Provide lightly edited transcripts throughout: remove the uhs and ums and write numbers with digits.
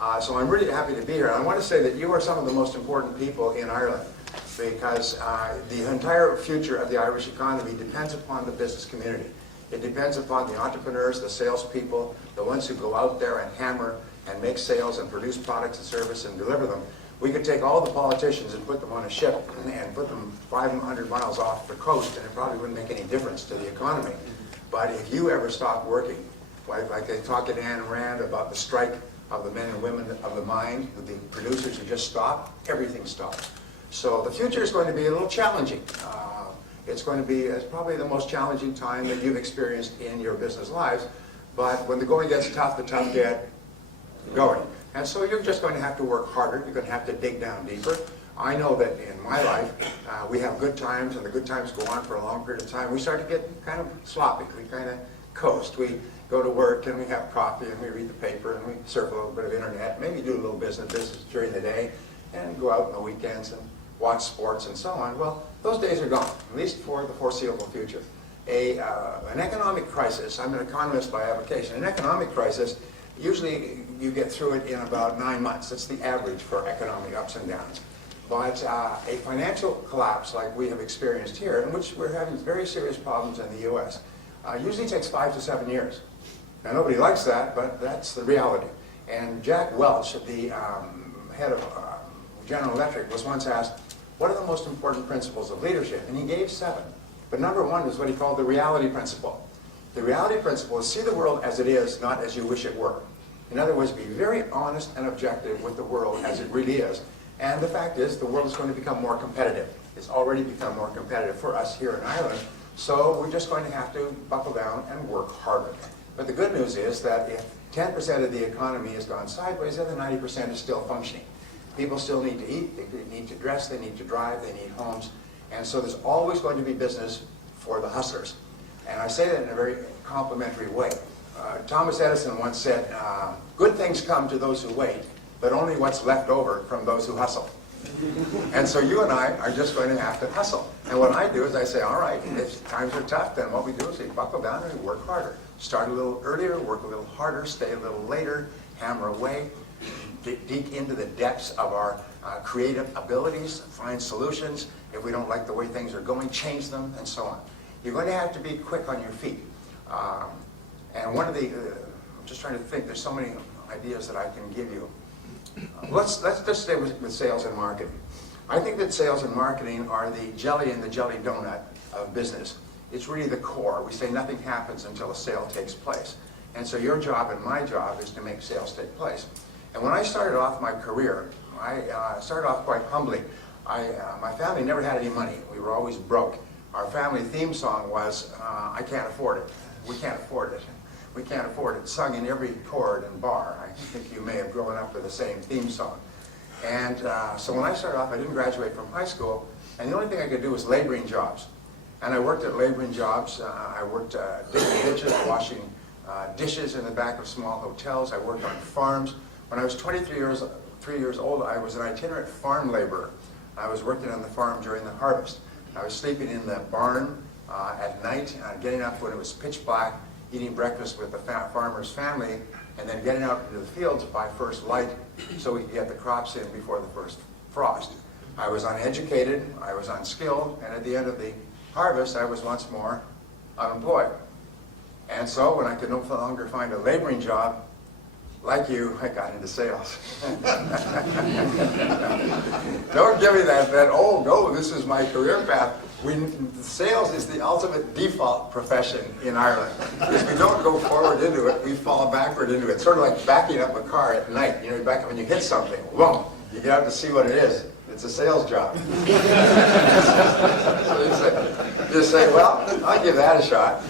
So I'm really happy to be here. And I want to say that you are some of the most important people in Ireland, because the entire future of the Irish economy depends upon the business community. It depends upon the entrepreneurs, the salespeople, the ones who go out there and hammer and make sales and produce products and service and deliver them. We could take all the politicians and put them on a ship and put them 500 miles off the coast, and it probably wouldn't make any difference to the economy. But if you ever stop working, like they talk at Ayn Rand about the strike of the men and women of the mind, the producers who just stop, everything stops. So the future is going to be a little challenging. It's going to be probably the most challenging time that you've experienced in your business lives. But when the going gets tough, the tough get going. And so you're just going to have to work harder. You're going to have to dig down deeper. I know that in my life, we have good times, and the good times go on for a long period of time. We start to get kind of sloppy. We kind of coast. We go to work, and we have coffee, and we read the paper, and we surf a little bit of internet, maybe do a little business during the day, and go out on the weekends and watch sports and so on. Well, those days are gone, at least for the foreseeable future. An economic crisis, I'm an economist by avocation, an economic crisis, usually you get through it in about 9 months. That's the average for economic ups and downs. But a financial collapse like we have experienced here, in which we're having very serious problems in the U.S., usually takes 5 to 7 years. Now, nobody likes that, but that's the reality. And Jack Welch, the head of General Electric, was once asked, what are the most important principles of leadership? And he gave 7. But number 1 was what he called the reality principle. The reality principle is see the world as it is, not as you wish it were. In other words, be very honest and objective with the world as it really is. And the fact is, the world is going to become more competitive. It's already become more competitive for us here in Ireland. So we're just going to have to buckle down and work harder. But the good news is that if 10% of the economy has gone sideways, the other 90% is still functioning. People still need to eat, they need to dress, they need to drive, they need homes. And so there's always going to be business for the hustlers. And I say that in a very complimentary way. Thomas Edison once said, good things come to those who wait, but only what's left over from those who hustle. And so you and I are just going to have to hustle. And what I do is I say, all right, if times are tough, then what we do is we buckle down and we work harder. Start a little earlier, work a little harder, stay a little later, hammer away, dig into the depths of our creative abilities, find solutions. If we don't like the way things are going, change them, and so on. You're going to have to be quick on your feet. And one of the, I'm just trying to think, there's so many ideas that I can give you. Let's just stay with sales and marketing. I think that sales and marketing are the jelly in the jelly donut of business. It's really the core. We say nothing happens until a sale takes place. And so your job and my job is to make sales take place. And when I started off my career, I started off quite humbly. My family never had any money. We were always broke. Our family theme song was, I can't afford it. We can't afford it. We can't afford it. Sung in every chord and bar. I think you may have grown up with the same theme song. And so when I started off, I didn't graduate from high school, and the only thing I could do was laboring jobs. And I worked at laboring jobs. I worked digging ditches, washing dishes in the back of small hotels. I worked on farms. When I was 3 years old, I was an itinerant farm laborer. I was working on the farm during the harvest. I was sleeping in the barn at night, getting up when it was pitch black, eating breakfast with the farmer's family, and then getting out into the fields by first light so we could get the crops in before the first frost. I was uneducated, I was unskilled, and at the end of the harvest, I was once more unemployed. And so when I could no longer find a laboring job, like you, I got into sales. Don't give me that, oh no, this is my career path. Sales is the ultimate default profession in Ireland. If we don't go forward into it, we fall backward into it. Sort of like backing up a car at night. You know, you back up when you hit something, boom, you get out to see what it is. It's a sales job. So you say, well, I'll give that a shot.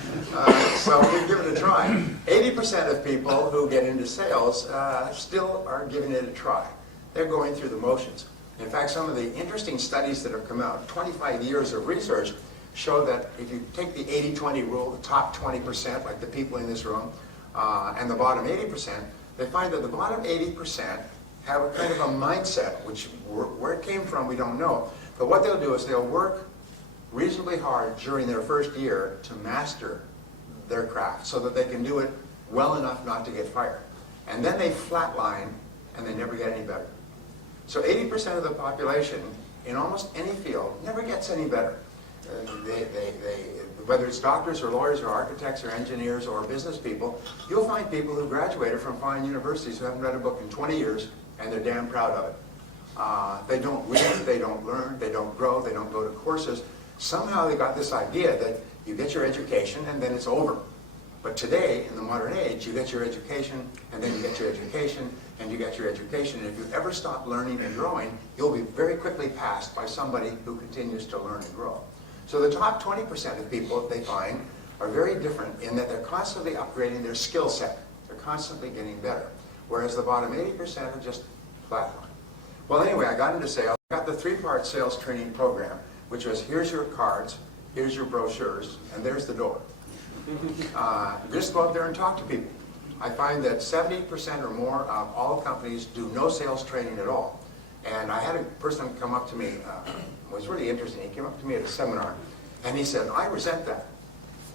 So we give it a try. 80% of people who get into sales still are giving it a try. They're going through the motions. In fact, some of the interesting studies that have come out, 25 years of research, show that if you take the 80-20 rule, the top 20%, like the people in this room, and the bottom 80%, they find that the bottom 80% have a kind of a mindset, which where it came from, we don't know. But what they'll do is they'll work reasonably hard during their first year to master their craft so that they can do it well enough not to get fired. And then they flatline and they never get any better. So 80% of the population in almost any field never gets any better. Whether it's doctors or lawyers or architects or engineers or business people, you'll find people who graduated from fine universities who haven't read a book in 20 years, and they're damn proud of it. They don't read, they don't learn, they don't grow, they don't go to courses. Somehow they got this idea that you get your education and then it's over. But today, in the modern age, you get your education, and then you get your education, and you get your education. And if you ever stop learning and growing, you'll be very quickly passed by somebody who continues to learn and grow. So the top 20% of people, they find, are very different in that they're constantly upgrading their skill set. They're constantly getting better. Whereas the bottom 80% are just flatline. Well, anyway, I got into sales. I got the 3-part sales training program, which was here's your cards, here's your brochures, and there's the door. Just go out there and talk to people. I find that 70% or more of all companies do no sales training at all. And I had a person come up to me, it was really interesting. He came up to me at a seminar, and he said, I resent that.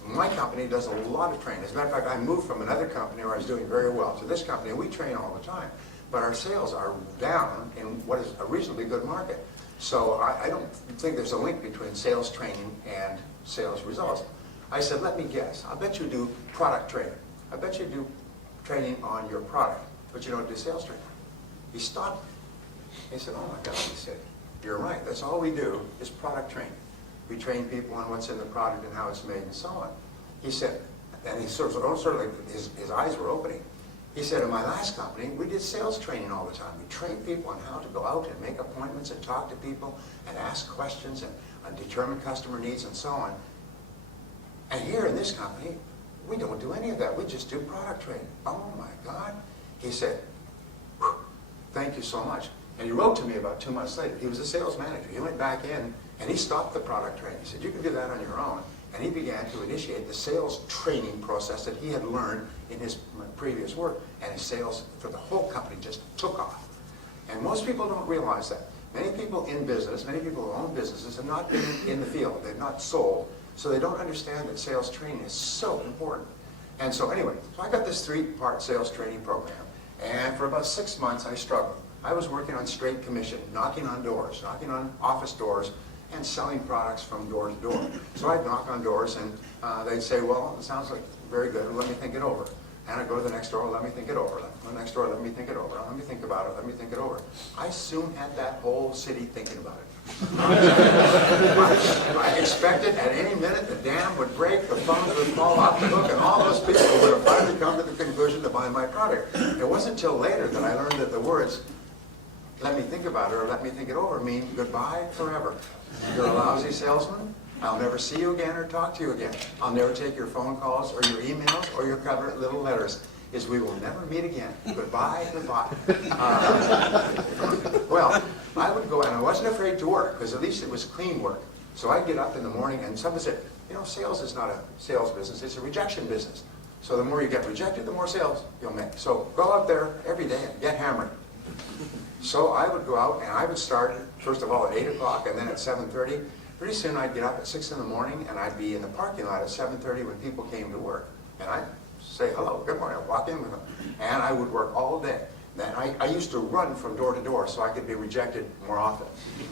My company does a lot of training. As a matter of fact, I moved from another company where I was doing very well to this company, and we train all the time. But our sales are down in what is a reasonably good market. So I don't think there's a link between sales training and sales results. I said, let me guess. I bet you do product training. I bet you do training on your product, but you don't do sales training. He stopped. He said, oh my God, he said, you're right. That's all we do is product training. We train people on what's in the product and how it's made and so on. He said, and he sort of like his eyes were opening. He said, in my last company, we did sales training all the time. We trained people on how to go out and make appointments and talk to people and ask questions and determine customer needs and so on. And here in this company, we don't do any of that. We just do product training. Oh my God. He said, thank you so much. And he wrote to me about 2 months later. He was a sales manager. He went back in and he stopped the product training. He said, you can do that on your own. And he began to initiate the sales training process that he had learned in his previous work. And his sales for the whole company just took off. And most people don't realize that. Many people in business, many people who own businesses have not been in the field. They've not sold. So they don't understand that sales training is so important. And so anyway, so I got this 3-part sales training program. And for about 6 months, I struggled. I was working on straight commission, knocking on doors, knocking on office doors, and selling products from door to door. So I'd knock on doors, and they'd say, well, it sounds like very good, let me think it over. And I'd go to the next door, let me think it over. The next door, let me think it over. Let me think about it, let me think it over. I soon had that whole city thinking about it. I expected at any minute the dam would break, the phones would fall off the hook, and all those people would have finally come to the conclusion to buy my product. It wasn't until later that I learned that the words, let me think about it or let me think it over, mean goodbye forever. You're a lousy salesman. I'll never see you again or talk to you again. I'll never take your phone calls or your emails or your cover little letters. Is we will never meet again. Goodbye, goodbye. Well, I would go, and I wasn't afraid to work, because at least it was clean work. So I'd get up in the morning, and somebody said, you know, sales is not a sales business, it's a rejection business. So the more you get rejected, the more sales you'll make. So go out there every day and get hammered. So I would go out, and I would start, first of all, at 8 o'clock, and then at 7:30. Pretty soon I'd get up at 6 in the morning, and I'd be in the parking lot at 7:30 when people came to work. And I'd say, hello, good morning, I'd walk in with them. And I would work all day. Then I used to run from door to door so I could be rejected more often.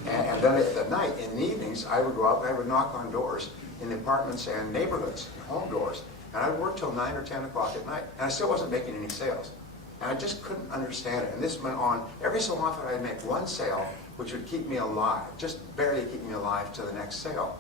And then at night, in the evenings, I would go out and I would knock on doors in apartments and neighborhoods, home doors. And I'd work till 9 or 10 o'clock at night. And I still wasn't making any sales. And I just couldn't understand it. And this went on. Every so often I'd make one sale, which would keep me alive, just barely keep me alive to the next sale.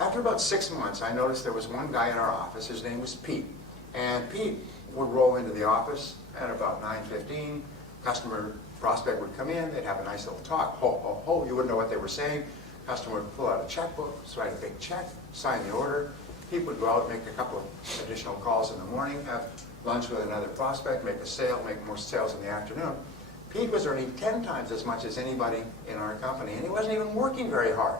After about 6 months, I noticed there was one guy in our office. His name was Pete. And Pete would roll into the office at about 9:15. Customer prospect would come in. They'd have a nice little talk. Ho, ho, ho. You wouldn't know what they were saying. Customer would pull out a checkbook, write a big check, sign the order. Pete would go out, make a couple of additional calls in the morning, have lunch with another prospect, make a sale, make more sales in the afternoon. Pete was earning 10 times as much as anybody in our company, and he wasn't even working very hard.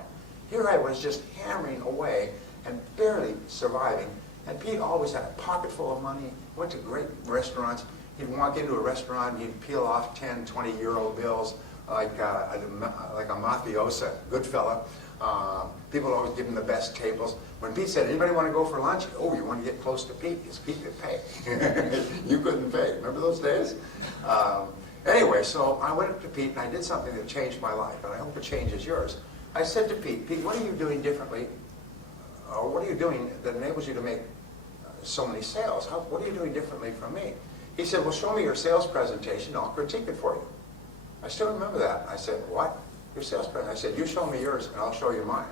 Here I was just hammering away and barely surviving. And Pete always had a pocket full of money, went to great restaurants. He'd walk into a restaurant and he'd peel off 10, 20 euro bills, like a mafiosa, good fella. People always give him the best tables. When Pete said, anybody want to go for lunch? Oh, you want to get close to Pete? Because Pete could pay. You couldn't pay. Remember those days? Anyway, so I went up to Pete and I did something that changed my life, and I hope it changes yours. I said to Pete, Pete, what are you doing differently, or what are you doing that enables you to make so many sales? What are you doing differently from me? He said, well, show me your sales presentation, I'll critique it for you. I still remember that. I said, what? Your sales presentation? I said, you show me yours and I'll show you mine.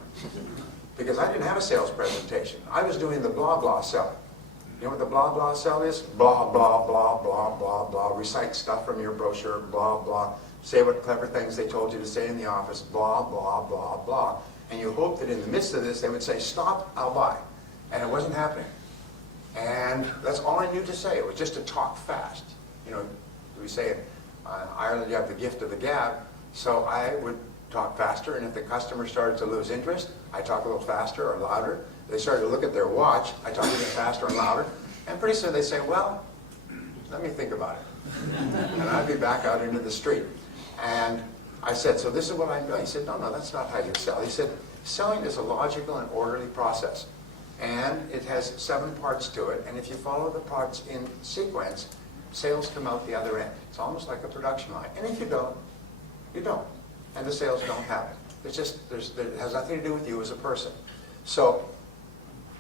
Because I didn't have a sales presentation. I was doing the blah, blah selling. You know what the blah, blah sell is? Blah, blah, blah, blah, blah, blah. Recite stuff from your brochure, blah, blah. Say what clever things they told you to say in the office, blah, blah, blah, blah. And you hope that in the midst of this they would say, stop, I'll buy. And it wasn't happening. And that's all I knew to say. It was just to talk fast. You know, we say in Ireland you have the gift of the gab. So I would talk faster, and if the customer started to lose interest, I talk a little faster or louder. They started to look at their watch, I talk a little faster and louder. And pretty soon they say, well, let me think about it. And I'd be back out into the street. And I said, so this is what I'm doing. He said, no, no, that's not how you sell. He said, selling is a logical and orderly process. And it has 7 parts to it. And if you follow the parts in sequence, sales come out the other end. It's almost like a production line. And if you don't, you don't. And the sales don't happen. It's just, it has nothing to do with you as a person. So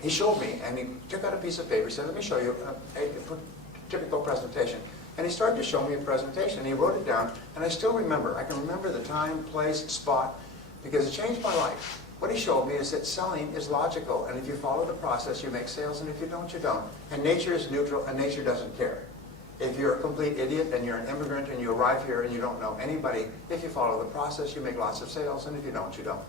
he showed me, and he took out a piece of paper. He said, let me show you a typical presentation. And he started to show me a presentation. He wrote it down, and I still remember. I can remember the time, place, spot, because it changed my life. What he showed me is that selling is logical, and if you follow the process, you make sales, and if you don't, you don't. And nature is neutral, and nature doesn't care. If you're a complete idiot and you're an immigrant and you arrive here and you don't know anybody, if you follow the process, you make lots of sales, and if you don't, you don't.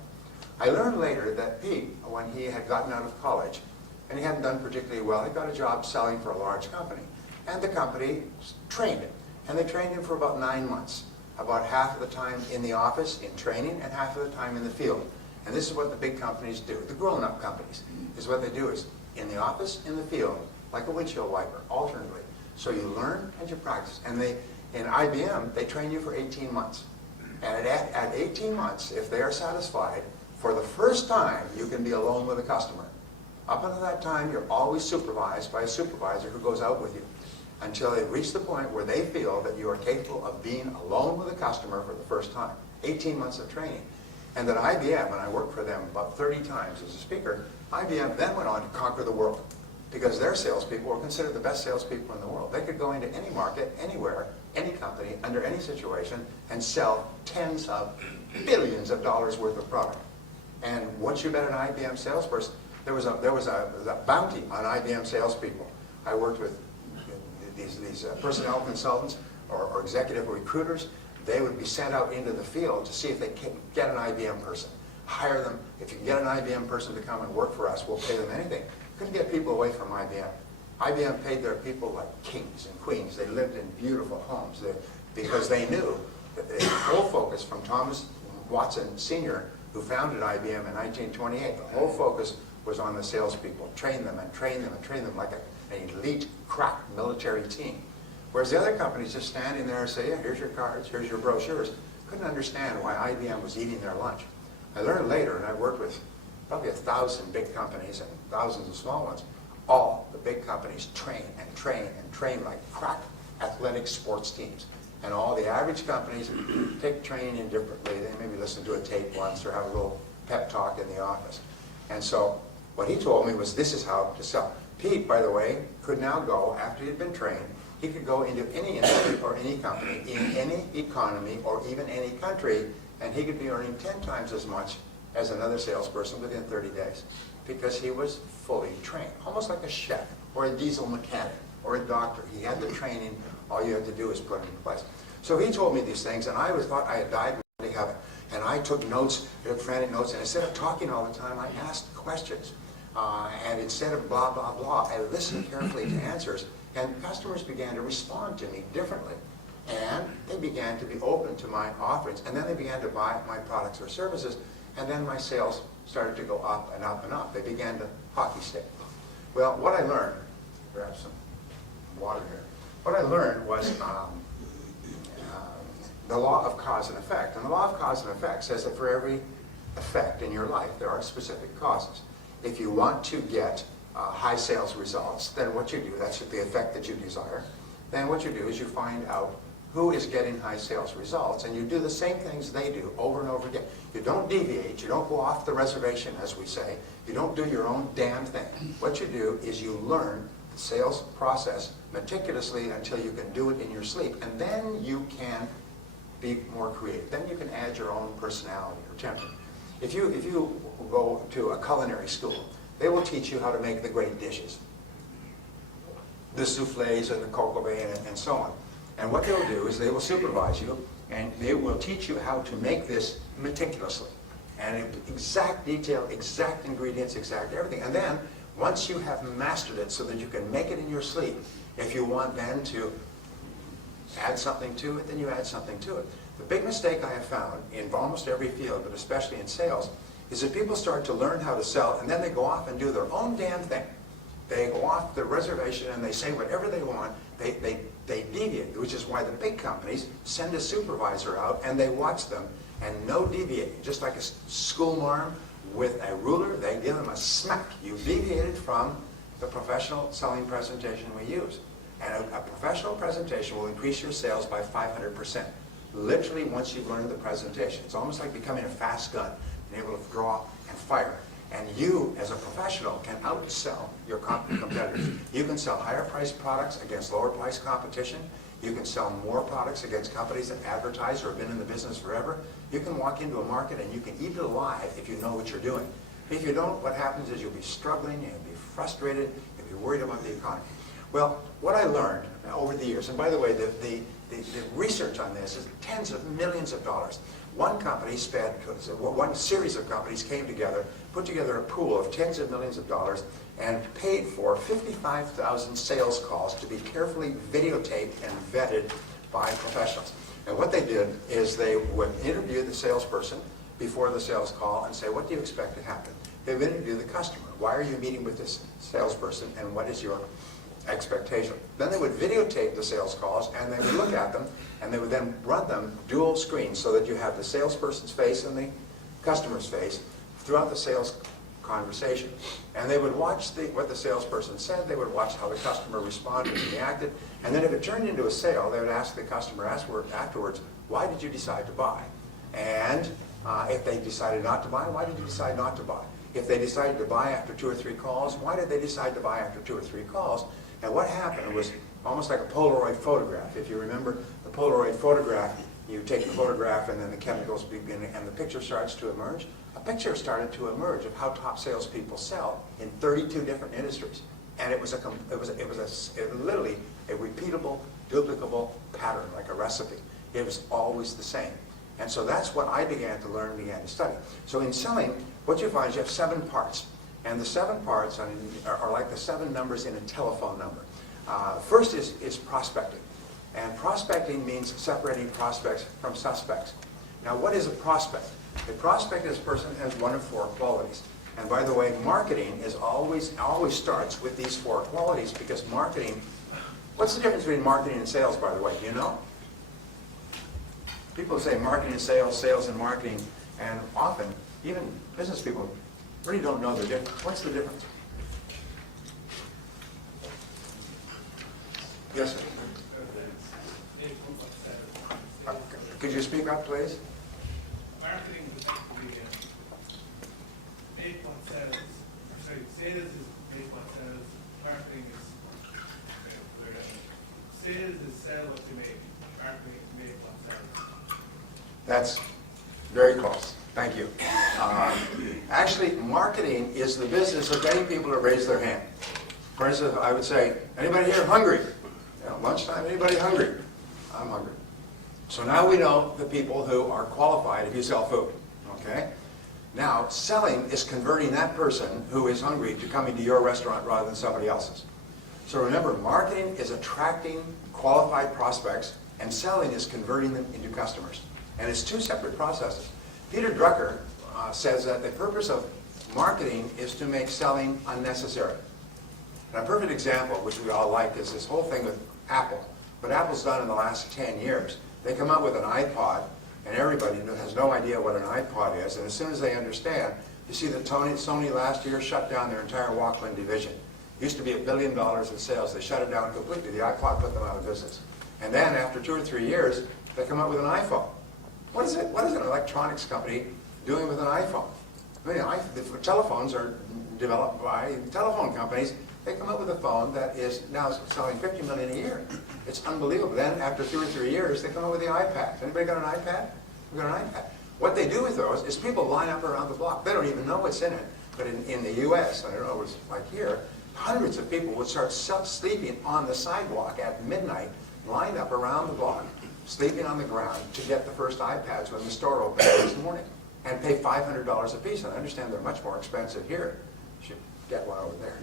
I learned later that Pete, when he had gotten out of college, and he hadn't done particularly well, he got a job selling for a large company. And the company trained him. And they trained him for about 9 months. About half of the time in the office, in training, and half of the time in the field. And this is what the big companies do. The grown-up companies is what they do is in the office, in the field, like a windshield wiper, alternately. So you learn and you practice. And in IBM, they train you for 18 months. And at 18 months, if they are satisfied, for the first time, you can be alone with a customer. Up until that time, you're always supervised by a supervisor who goes out with you until they reach the point where they feel that you are capable of being alone with a customer for the first time. 18 months of training. And at IBM, and I worked for them about 30 times as a speaker, IBM then went on to conquer the world because their salespeople were considered the best salespeople in the world. They could go into any market, anywhere, any company, under any situation, and sell tens of billions of dollars worth of product. And once you've been an IBM salesperson, there was a bounty on IBM salespeople. I worked with these personnel consultants or executive recruiters. They would be sent out into the field to see if they can get an IBM person. Hire them. If you can get an IBM person to come and work for us, we'll pay them anything. Couldn't get people away from IBM. IBM paid their people like kings and queens. They lived in beautiful homes because they knew that the whole focus from Thomas Watson Sr., who founded IBM in 1928, the whole focus was on the salespeople. Train them and train them and train them like an elite, crack military team. Whereas the other companies just standing there and say, yeah, here's your cards, here's your brochures. Couldn't understand why IBM was eating their lunch. I learned later, and I worked with probably 1,000 big companies and thousands of small ones. All the big companies train and train and train like crack athletic sports teams. And all the average companies take training differently. They maybe listen to a tape once or have a little pep talk in the office. And so what he told me was this is how to sell. Pete, by the way, could now go, after he'd been trained, he could go into any industry or any company, in any economy or even any country, and he could be earning 10 times as much as another salesperson within 30 days because he was fully trained, almost like a chef or a diesel mechanic or a doctor. He had the training. All you had to do is put it in place. So he told me these things, and I always thought I had died in heaven. And I took notes, took frantic notes, and instead of talking all the time, I asked questions. And instead of blah, blah, blah, I listened carefully to answers, and customers began to respond to me differently. And they began to be open to my offerings, and then they began to buy my products or services, and then my sales started to go up and up and up. They began to hockey stick. Well, what I learned, grab some water here. What I learned was the law of cause and effect. And the law of cause and effect says that for every effect in your life, there are specific causes. If you want to get high sales results, then what you do, that's the effect that you desire, then what you do is you find out who is getting high sales results, and you do the same things they do over and over again. You don't deviate, you don't go off the reservation, as we say, you don't do your own damn thing. What you do is you learn the sales process meticulously until you can do it in your sleep, and then you can be more creative. Then you can add your own personality or temperament. If you go to a culinary school, they will teach you how to make the great dishes, the souffles and the coq au vin and so on. And what they'll do is they will supervise you, and they will teach you how to make this meticulously. And exact detail, exact ingredients, exact everything. And then, once you have mastered it so that you can make it in your sleep, if you want then to add something to it, then you add something to it. The big mistake I have found in almost every field, but especially in sales, is that people start to learn how to sell, and then they go off and do their own damn thing. They go off the reservation and they say whatever they want. They deviate, which is why the big companies send a supervisor out and they watch them, and no deviating. Just like a school marm with a ruler, they give them a smack. You deviated from the professional selling presentation we use. And a professional presentation will increase your sales by 500%. Literally, once you've learned the presentation. It's almost like becoming a fast gun, being able to draw and fire. And you, as a professional, can outsell your competitors. You can sell higher priced products against lower priced competition. You can sell more products against companies that advertise or have been in the business forever. You can walk into a market and you can eat it alive if you know what you're doing. If you don't, what happens is you'll be struggling, you'll be frustrated, you'll be worried about the economy. Well, what I learned over the years, and by the way, the research on this is tens of millions of dollars. One series of companies came together, put together a pool of tens of millions of dollars, and paid for 55,000 sales calls to be carefully videotaped and vetted by professionals. And what they did is they would interview the salesperson before the sales call and say, what do you expect to happen? They would interview the customer. Why are you meeting with this salesperson, and what is your expectation? Then they would videotape the sales calls, and they would look at them, and they would then run them dual screen so that you have the salesperson's face and the customer's face throughout the sales conversation. And they would watch what the salesperson said, they would watch how the customer responded and reacted, and then if it turned into a sale, they would ask the customer afterwards, why did you decide to buy? And if they decided not to buy, why did you decide not to buy? If they decided to buy after 2 or 3 calls, why did they decide to buy after 2 or 3 calls? And what happened was almost like a Polaroid photograph. If you remember the Polaroid photograph, you take the photograph and then the chemicals begin and the picture starts to emerge. A picture started to emerge of how top salespeople sell in 32 different industries. And it was literally a repeatable, duplicable pattern, like a recipe. It was always the same. And so that's what I began to learn, began to study. So in selling, what you find is you have 7 parts. And the 7 parts are like the 7 numbers in a telephone number. First is prospecting. And prospecting means separating prospects from suspects. Now, what is a prospect? A prospect is a person who has 1 of 4 qualities. And by the way, marketing is always starts with these 4 qualities, because marketing, what's the difference between marketing and sales, by the way? Do you know? People say marketing and sales, sales and marketing, and often, even business people really don't know the difference. What's the difference? Yes, sir. Could you speak up, please? Marketing is basically make what sells. Sorry, sales is make what sells. Marketing is sales is sell what you make. Marketing is make what sells. That's very close. Thank you. Actually, marketing is the business of getting people to raise their hand. For instance, I would say, anybody here hungry? Lunchtime, anybody hungry? I'm hungry. So now we know the people who are qualified if you sell food. Okay? Now, selling is converting that person who is hungry to coming to your restaurant rather than somebody else's. So remember, marketing is attracting qualified prospects, and selling is converting them into customers. And it's 2 separate processes. Peter Drucker says that the purpose of marketing is to make selling unnecessary. And a perfect example, which we all like, is this whole thing with Apple. what Apple's done in the last 10 years. They come out with an iPod, and everybody has no idea what an iPod is, and as soon as they understand, you see that Sony last year shut down their entire Walkman division. It used to be $1 billion in sales. They shut it down completely. The iPod put them out of business. And then after 2 or 3 years, they come out with an iPhone. What is it? What is an electronics company doing with an iPhone? I mean, the telephones are developed by telephone companies. They come up with a phone that is now selling $50 million a year. It's unbelievable. Then after 2 or 3 years, they come up with the iPad. Anybody got an iPad? We've got an iPad. What they do with those is people line up around the block. They don't even know what's in it. But in the U.S., I don't know what it's like here, hundreds of people would start sleeping on the sidewalk at midnight, lined up around the block, sleeping on the ground to get the first iPads when the store opened this morning, and pay $500 a piece. And I understand they're much more expensive here. You should get one over there.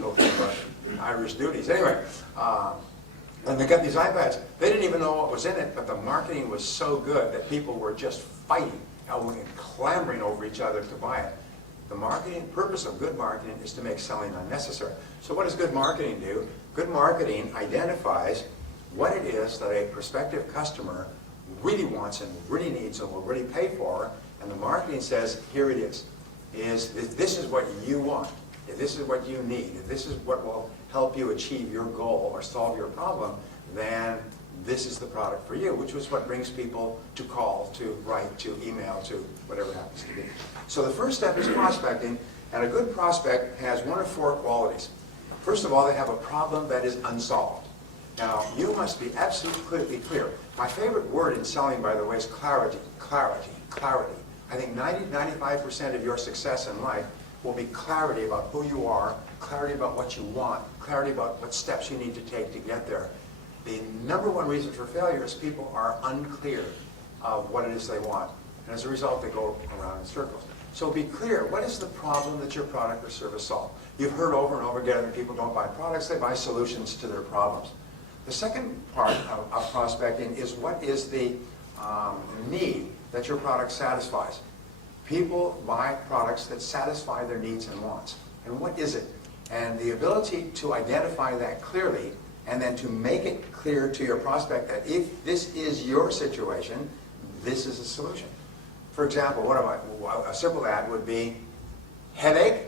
Go for Irish duties. Anyway, and they got these iPads. They didn't even know what was in it, but the marketing was so good that people were just fighting and clamoring over each other to buy it. The marketing purpose of good marketing is to make selling unnecessary. So what does good marketing do? Good marketing identifies what it is that a prospective customer really wants and really needs and will really pay for, and the marketing says, here it is. If this is what you want, if this is what you need, if this is what will help you achieve your goal or solve your problem, then this is the product for you, which is what brings people to call, to write, to email, to whatever it happens to be. So the first step is prospecting, and a good prospect has 1 of 4 qualities. First of all, they have a problem that is unsolved. Now, you must be absolutely clear. My favorite word in selling, by the way, is clarity. Clarity. Clarity. I think 90–95% of your success in life will be clarity about who you are, clarity about what you want, clarity about what steps you need to take to get there. The number 1 reason for failure is people are unclear of what it is they want. And as a result, they go around in circles. So be clear. What is the problem that your product or service solves? You've heard over and over again that people don't buy products, they buy solutions to their problems. The second part of prospecting is what is the need that your product satisfies. People buy products that satisfy their needs and wants. And what is it? And the ability to identify that clearly and then to make it clear to your prospect that if this is your situation, this is a solution. For example, a simple ad would be, headache?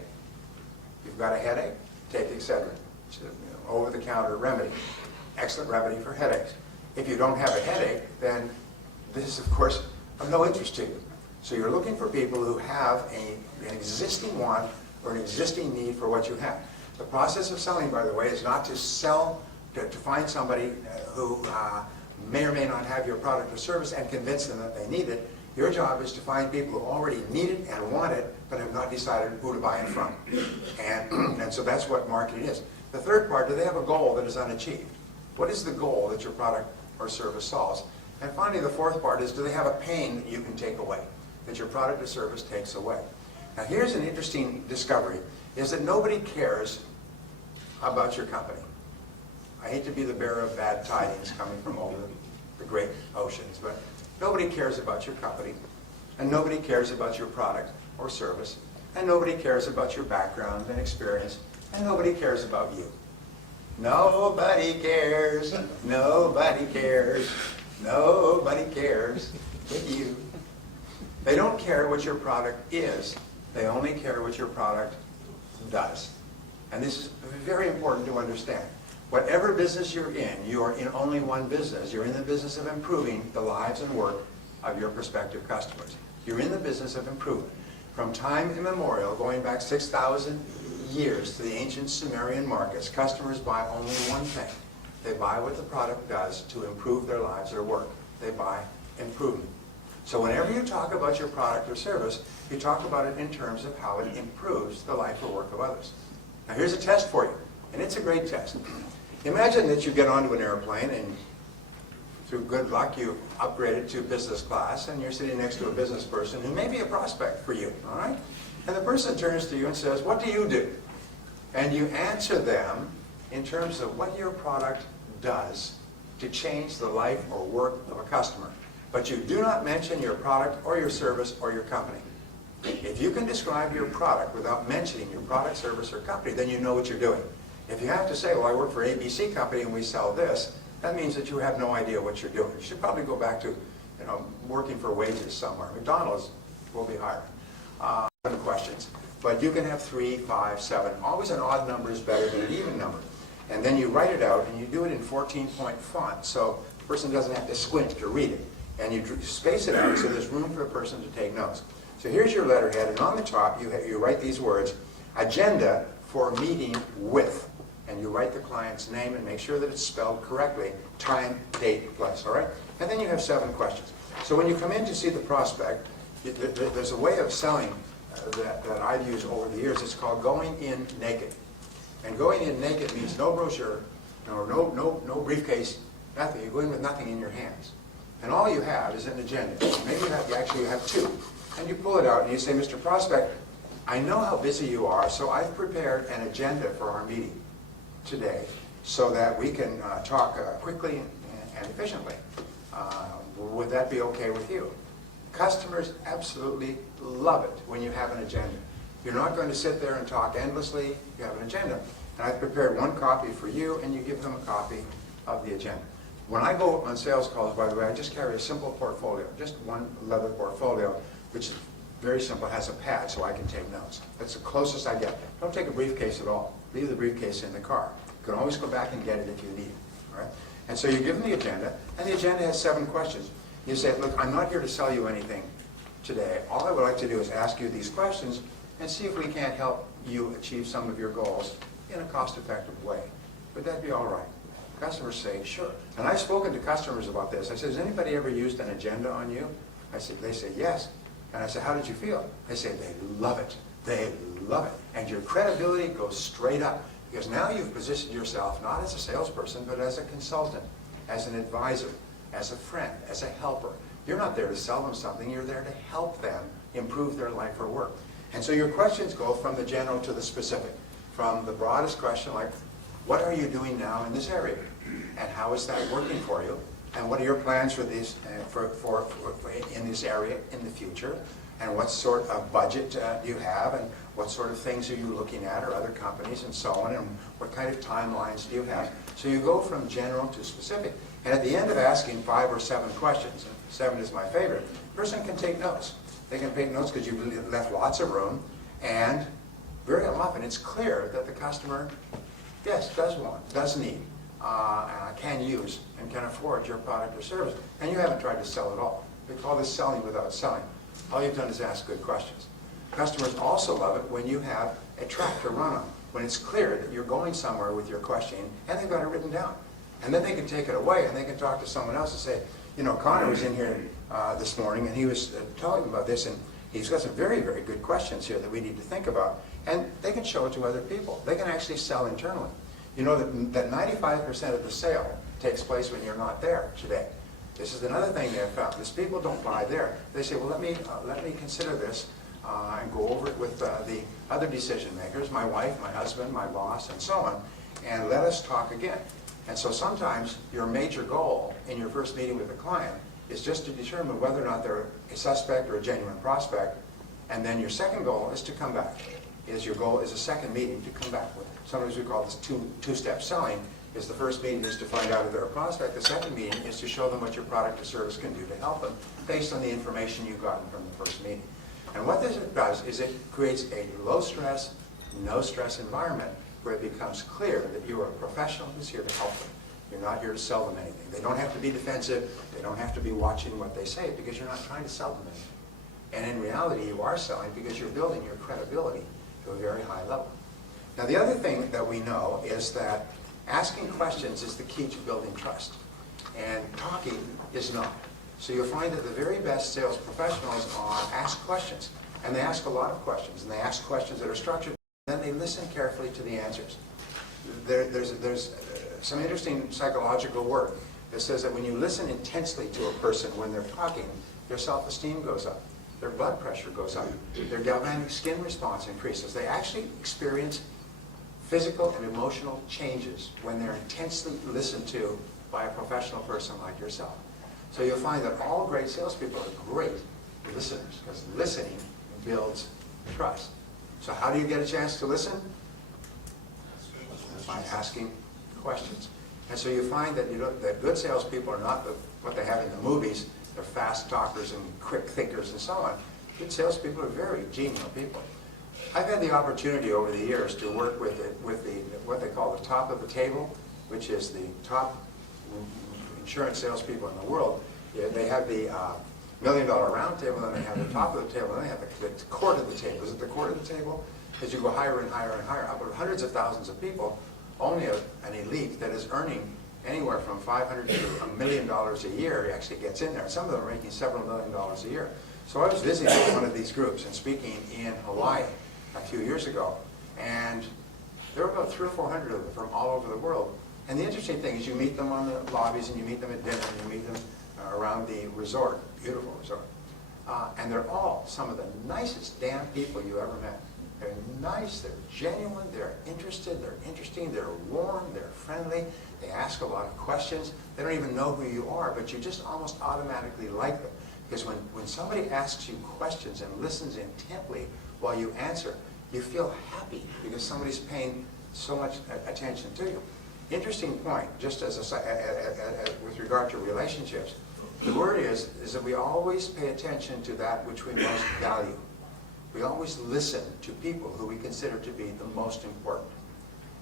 You've got a headache? Take Excedrin. It's an over-the-counter remedy. Excellent remedy for headaches. If you don't have a headache, then this is, of course, of no interest to you. So you're looking for people who have an existing want or an existing need for what you have. The process of selling, by the way, is not to sell, to find somebody who may or may not have your product or service and convince them that they need it. Your job is to find people who already need it and want it, but have not decided who to buy it from. And so that's what marketing is. The third part, do they have a goal that is unachieved? What is the goal that your product or service solves? And finally, the fourth part is, do they have a pain that you can take away, that your product or service takes away? Now here's an interesting discovery, is that nobody cares about your company. I hate to be the bearer of bad tidings coming from over the great oceans, but nobody cares about your company, and nobody cares about your product or service, and nobody cares about your background and experience, and nobody cares about you. Nobody cares, nobody cares, nobody cares but you. They don't care what your product is, they only care what your product does. And this is very important to understand. Whatever business you're in, you are in only one business. You're in the business of improving the lives and work of your prospective customers. You're in the business of improvement. From time immemorial, going back 6,000 years to the ancient Sumerian markets, customers buy only one thing. They buy what the product does to improve their lives or work. They buy improvement. So whenever you talk about your product or service, you talk about it in terms of how it improves the life or work of others. Now here's a test for you, and it's a great test. Imagine that you get onto an airplane and through good luck you upgraded to business class and you're sitting next to a business person who may be a prospect for you, all right? And the person turns to you and says, what do you do? And you answer them in terms of what your product does to change the life or work of a customer. But you do not mention your product or your service or your company. If you can describe your product without mentioning your product, service, or company, then you know what you're doing. If you have to say, well, I work for ABC company and we sell this, that means that you have no idea what you're doing. You should probably go back to, working for wages somewhere. McDonald's will be hiring. Questions. But you can have 3, 5, 7. Always an odd number is better than an even number. And then you write it out and you do it in 14-point font so the person doesn't have to squint to read it. And you space it out so there's room for a person to take notes. So here's your letterhead, and on the top you write these words, agenda for meeting with. And you write the client's name and make sure that it's spelled correctly, time, date, place, all right? And then you have 7 questions. So when you come in to see the prospect, there's a way of selling that I've used over the years. It's called going in naked. And going in naked means no brochure, no briefcase, nothing. You go in with nothing in your hands. And all you have is an agenda. Maybe you have 2. And you pull it out and you say, Mr. Prospect, I know how busy you are, so I've prepared an agenda for our meeting today so that we can talk quickly and efficiently. Would that be okay with you? Customers absolutely love it when you have an agenda. You're not going to sit there and talk endlessly. You have an agenda. And I've prepared 1 copy for you, and you give them a copy of the agenda. When I go on sales calls, by the way, I just carry a simple portfolio, just 1 leather portfolio, which is very simple, has a pad so I can take notes. That's the closest I get. Don't take a briefcase at all. Leave the briefcase in the car. You can always go back and get it if you need it. All right? And so you give them the agenda, and the agenda has 7 questions. You say, look, I'm not here to sell you anything today. All I would like to do is ask you these questions and see if we can't help you achieve some of your goals in a cost-effective way. Would that be all right? Customers say, sure. And I've spoken to customers about this. I said, has anybody ever used an agenda on you? They say, yes. And I said, how did you feel? They say, they love it. They love it. And your credibility goes straight up. Because now you've positioned yourself not as a salesperson, but as a consultant, as an advisor, as a friend, as a helper. You're not there to sell them something. You're there to help them improve their life or work. And so your questions go from the general to the specific. From the broadest question, like, what are you doing now in this area? And how is that working for you? And what are your plans for this, in this area in the future? And what sort of budget do you have? And what sort of things are you looking at, or other companies, and so on? And what kind of timelines do you have? So you go from general to specific. And at the end of asking 5 or 7 questions, and 7 is my favorite, the person can take notes. They can take notes because you've left lots of room, and very often it's clear that the customer, yes, does need, and can use, and can afford your product or service. And you haven't tried to sell at all. We call this selling without selling. All you've done is ask good questions. Customers also love it when you have a track to run on, when it's clear that you're going somewhere with your questioning, and they've got it written down. And then they can take it away, and they can talk to someone else and say, Connor was in here this morning, and he was talking about this, and he's got some very, very good questions here that we need to think about. And they can show it to other people. They can actually sell internally. You know that 95% of the sale takes place when you're not there today. This is another thing they've found. Is people don't buy there. They say, well, let me consider this and go over it with the other decision makers, my wife, my husband, my boss, and so on, and let us talk again. And so sometimes your major goal in your first meeting with the client is just to determine whether or not they're a suspect or a genuine prospect, and then your second goal is to come back. Your goal is a second meeting to come back with. Sometimes we call this two-step selling. Is the first meeting is to find out if they're a prospect. The second meeting is to show them what your product or service can do to help them based on the information you've gotten from the first meeting. And what this does is it creates a low-stress, no-stress environment where it becomes clear that you are a professional who's here to help them. You're not here to sell them anything. They don't have to be defensive. They don't have to be watching what they say because you're not trying to sell them anything. And in reality, you are selling because you're building your credibility to a very high level. Now, the other thing that we know is that asking questions is the key to building trust, and talking is not. So you'll find that the very best sales professionals ask questions, and they ask a lot of questions, and they ask questions that are structured, and then they listen carefully to the answers. There's some interesting psychological work that says that when you listen intensely to a person when they're talking, their self-esteem goes up, their blood pressure goes up, their galvanic skin response increases. They actually experience physical and emotional changes when they're intensely listened to by a professional person like yourself. So you'll find that all great salespeople are great listeners because listening builds trust. So how do you get a chance to listen? by asking questions. And so you find that that good salespeople are not what they have in the movies. They're fast talkers and quick thinkers and so on. Good salespeople are very genial people. I've had the opportunity over the years to work with what they call the top of the table, which is the top insurance salespeople in the world. Yeah, they have the $1 million round table, and then they have the top of the table, and then they have the court of the table. Is it the court of the table? As you go higher and higher and higher, up to hundreds of thousands of people, only an elite that is earning anywhere from $500 to $1 million a year actually gets in there. Some of them are making several $1 million a year. So I was visiting one of these groups and speaking in Hawaii a few years ago, and there were about 300 or 400 of them from all over the world. And the interesting thing is you meet them on the lobbies, and you meet them at dinner, and you meet them around the resort, beautiful resort. And they're all some of the nicest damn people you ever met. They're nice, they're genuine, they're interested, they're interesting, they're warm, they're friendly, they ask a lot of questions. They don't even know who you are, but you just almost automatically like them. Because when somebody asks you questions and listens intently while you answer, you feel happy because somebody's paying so much attention to you. Interesting point, just as with regard to relationships, the word is that we always pay attention to that which we most value. We always listen to people who we consider to be the most important.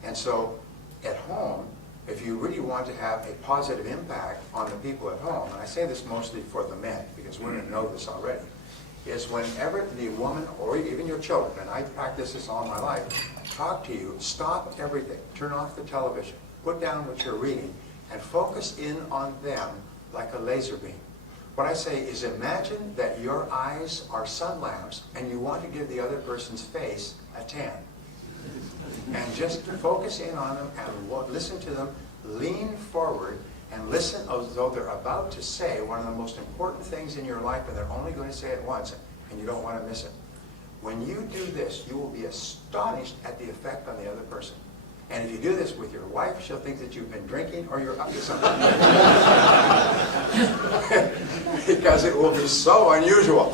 And so at home, if you really want to have a positive impact on the people at home, and I say this mostly for the men, because women know this already, is whenever the woman or even your children, and I practice this all my life, talk to you, stop everything, turn off the television, put down what you're reading, and focus in on them like a laser beam. What I say is imagine that your eyes are sun lamps and you want to give the other person's face a tan. And just focus in on them and listen to them, lean forward and listen as though they're about to say one of the most important things in your life, and they're only going to say it once and you don't want to miss it. When you do this, you will be astonished at the effect on the other person. And if you do this with your wife, she'll think that you've been drinking or you're up to something. Because it will be so unusual.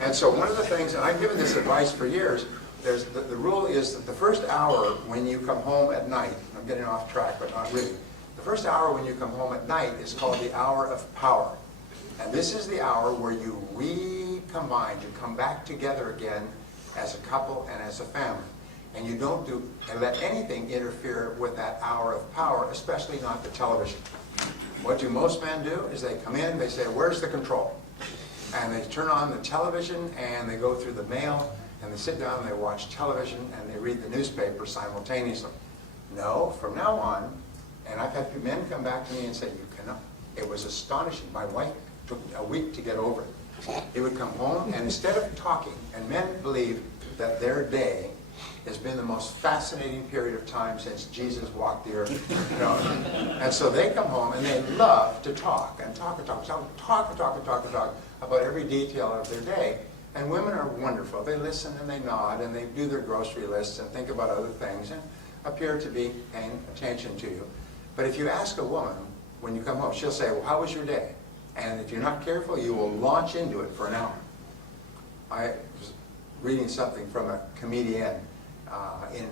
And so one of the things, and I've given this advice for years, the rule is that the first hour when you come home at night, I'm getting off track, but not really. The first hour when you come home at night is called the hour of power. And this is the hour where you recombine, you come back together again as a couple and as a family. And you don't let anything interfere with that hour of power, especially not the television. What do most men do is they come in, they say, where's the control? And they turn on the television and they go through the mail and they sit down and they watch television and they read the newspaper simultaneously. No, from now on, and I've had men come back to me and say, you cannot. It was astonishing. My wife took a week to get over it. He would come home and instead of talking, and men believe that their day has been the most fascinating period of time since Jesus walked the earth. You know? And so they come home and they love to talk and talk about every detail of their day. And women are wonderful. They listen and they nod and they do their grocery lists and think about other things and appear to be paying attention to you. But if you ask a woman when you come home, she'll say, well, how was your day? And if you're not careful, you will launch into it for an hour. I was reading something from a comedian in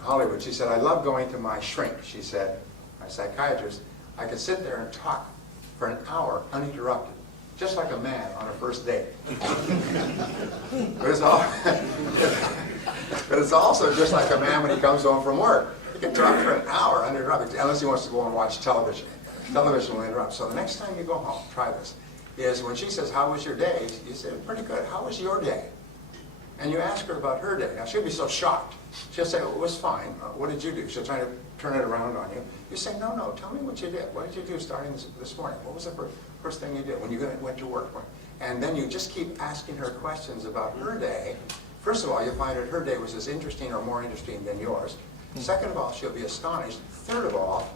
Hollywood. She said, I love going to my shrink, she said, my psychiatrist. I could sit there and talk for an hour uninterrupted, just like a man on a first date. But it's also just like a man when he comes home from work. He can talk for an hour uninterrupted, unless he wants to go and watch television. Television will interrupt. So the next time you go home, try this, is when she says, how was your day? You say, pretty good. How was your day? And you ask her about her day. Now, she'll be so shocked. She'll say, well, it was fine. What did you do? She'll try to turn it around on you. You say, no, tell me what you did. What did you do starting this morning? What was the first thing you did when you went to work? And then you just keep asking her questions about her day. First of all, you'll find that her day was as interesting or more interesting than yours. Second of all, she'll be astonished. Third of all,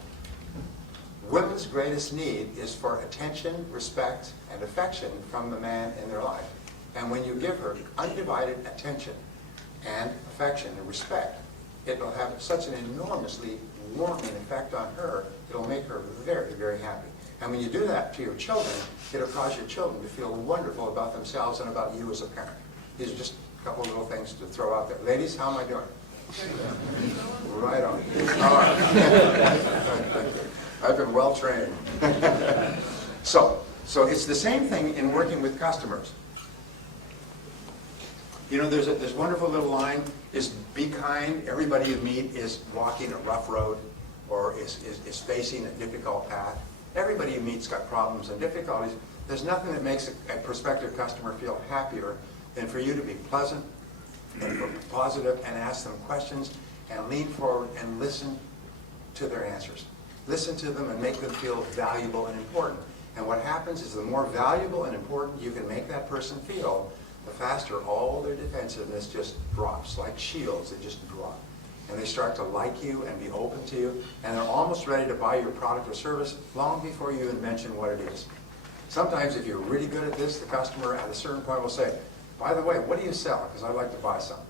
women's greatest need is for attention, respect, and affection from the man in their life. And when you give her undivided attention and affection and respect, it will have such an enormously warming effect on her, it'll make her very, very happy. And when you do that to your children, it'll cause your children to feel wonderful about themselves and about you as a parent. These are just a couple of little things to throw out there. Ladies, how am I doing? Right on. All right. I've been well trained. So it's the same thing in working with customers. You know, there's this wonderful little line, is be kind. Everybody you meet is walking a rough road or is facing a difficult path. Everybody you meet's got problems and difficulties. There's nothing that makes a prospective customer feel happier than for you to be pleasant and positive and ask them questions and lean forward and listen to their answers. Listen to them and make them feel valuable and important. And what happens is the more valuable and important you can make that person feel, the faster all their defensiveness just drops, like shields, they just drop. And they start to like you and be open to you, and they're almost ready to buy your product or service long before you even mention what it is. Sometimes if you're really good at this, the customer at a certain point will say, by the way, what do you sell? Because I'd like to buy some.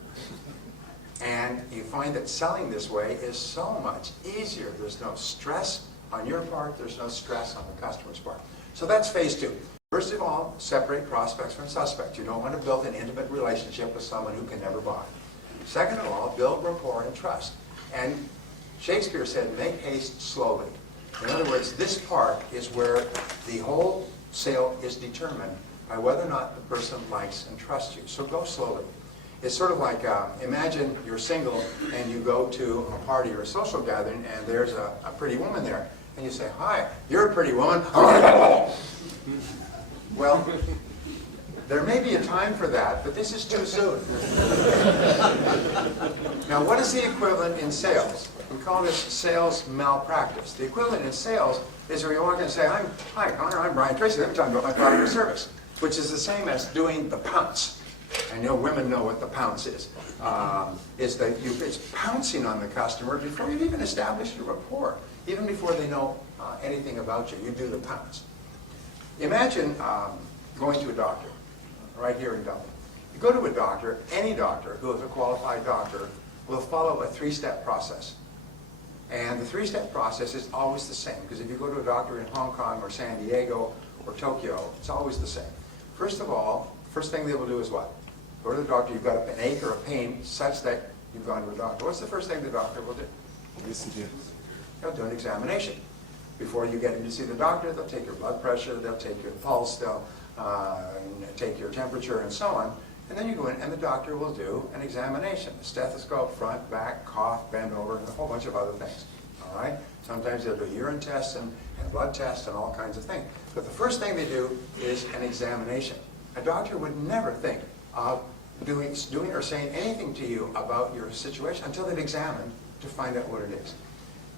And you find that selling this way is so much easier. There's no stress on your part, there's no stress on the customer's part. So that's phase two. First of all, separate prospects from suspects. You don't want to build an intimate relationship with someone who can never buy. Second of all, build rapport and trust. And Shakespeare said, make haste slowly. In other words, this part is where the whole sale is determined by whether or not the person likes and trusts you. So go slowly. It's sort of like, imagine you're single and you go to a party or a social gathering and there's a pretty woman there. And you say, hi, you're a pretty woman. Well, there may be a time for that, but this is too soon. Now, what is the equivalent in sales? We call this sales malpractice. The equivalent in sales is where you walk in and say, hi, Connor, I'm Brian Tracy. Let me talk about my product or service, which is the same as doing the pounce. I know women know what the pounce is. It's pouncing on the customer before you've even established a rapport, even before they know anything about you. You do the pounce. Imagine going to a doctor right here in Dublin. You go to a doctor, any doctor who is a qualified doctor will follow a three-step process. And the three-step process is always the same, because if you go to a doctor in Hong Kong or San Diego or Tokyo, it's always the same. First of all, first thing they will do is what? Go to the doctor, you've got an ache or a pain such that you've gone to a doctor. What's the first thing the doctor will do? Listen to you. They'll do an examination. Before you get in to see the doctor, they'll take your blood pressure, they'll take your pulse, they'll take your temperature and so on. And then you go in and the doctor will do an examination. A stethoscope, front, back, cough, bend over, and a whole bunch of other things. All right? Sometimes they'll do urine tests and blood tests and all kinds of things. But the first thing they do is an examination. A doctor would never think of doing or saying anything to you about your situation until they've examined to find out what it is.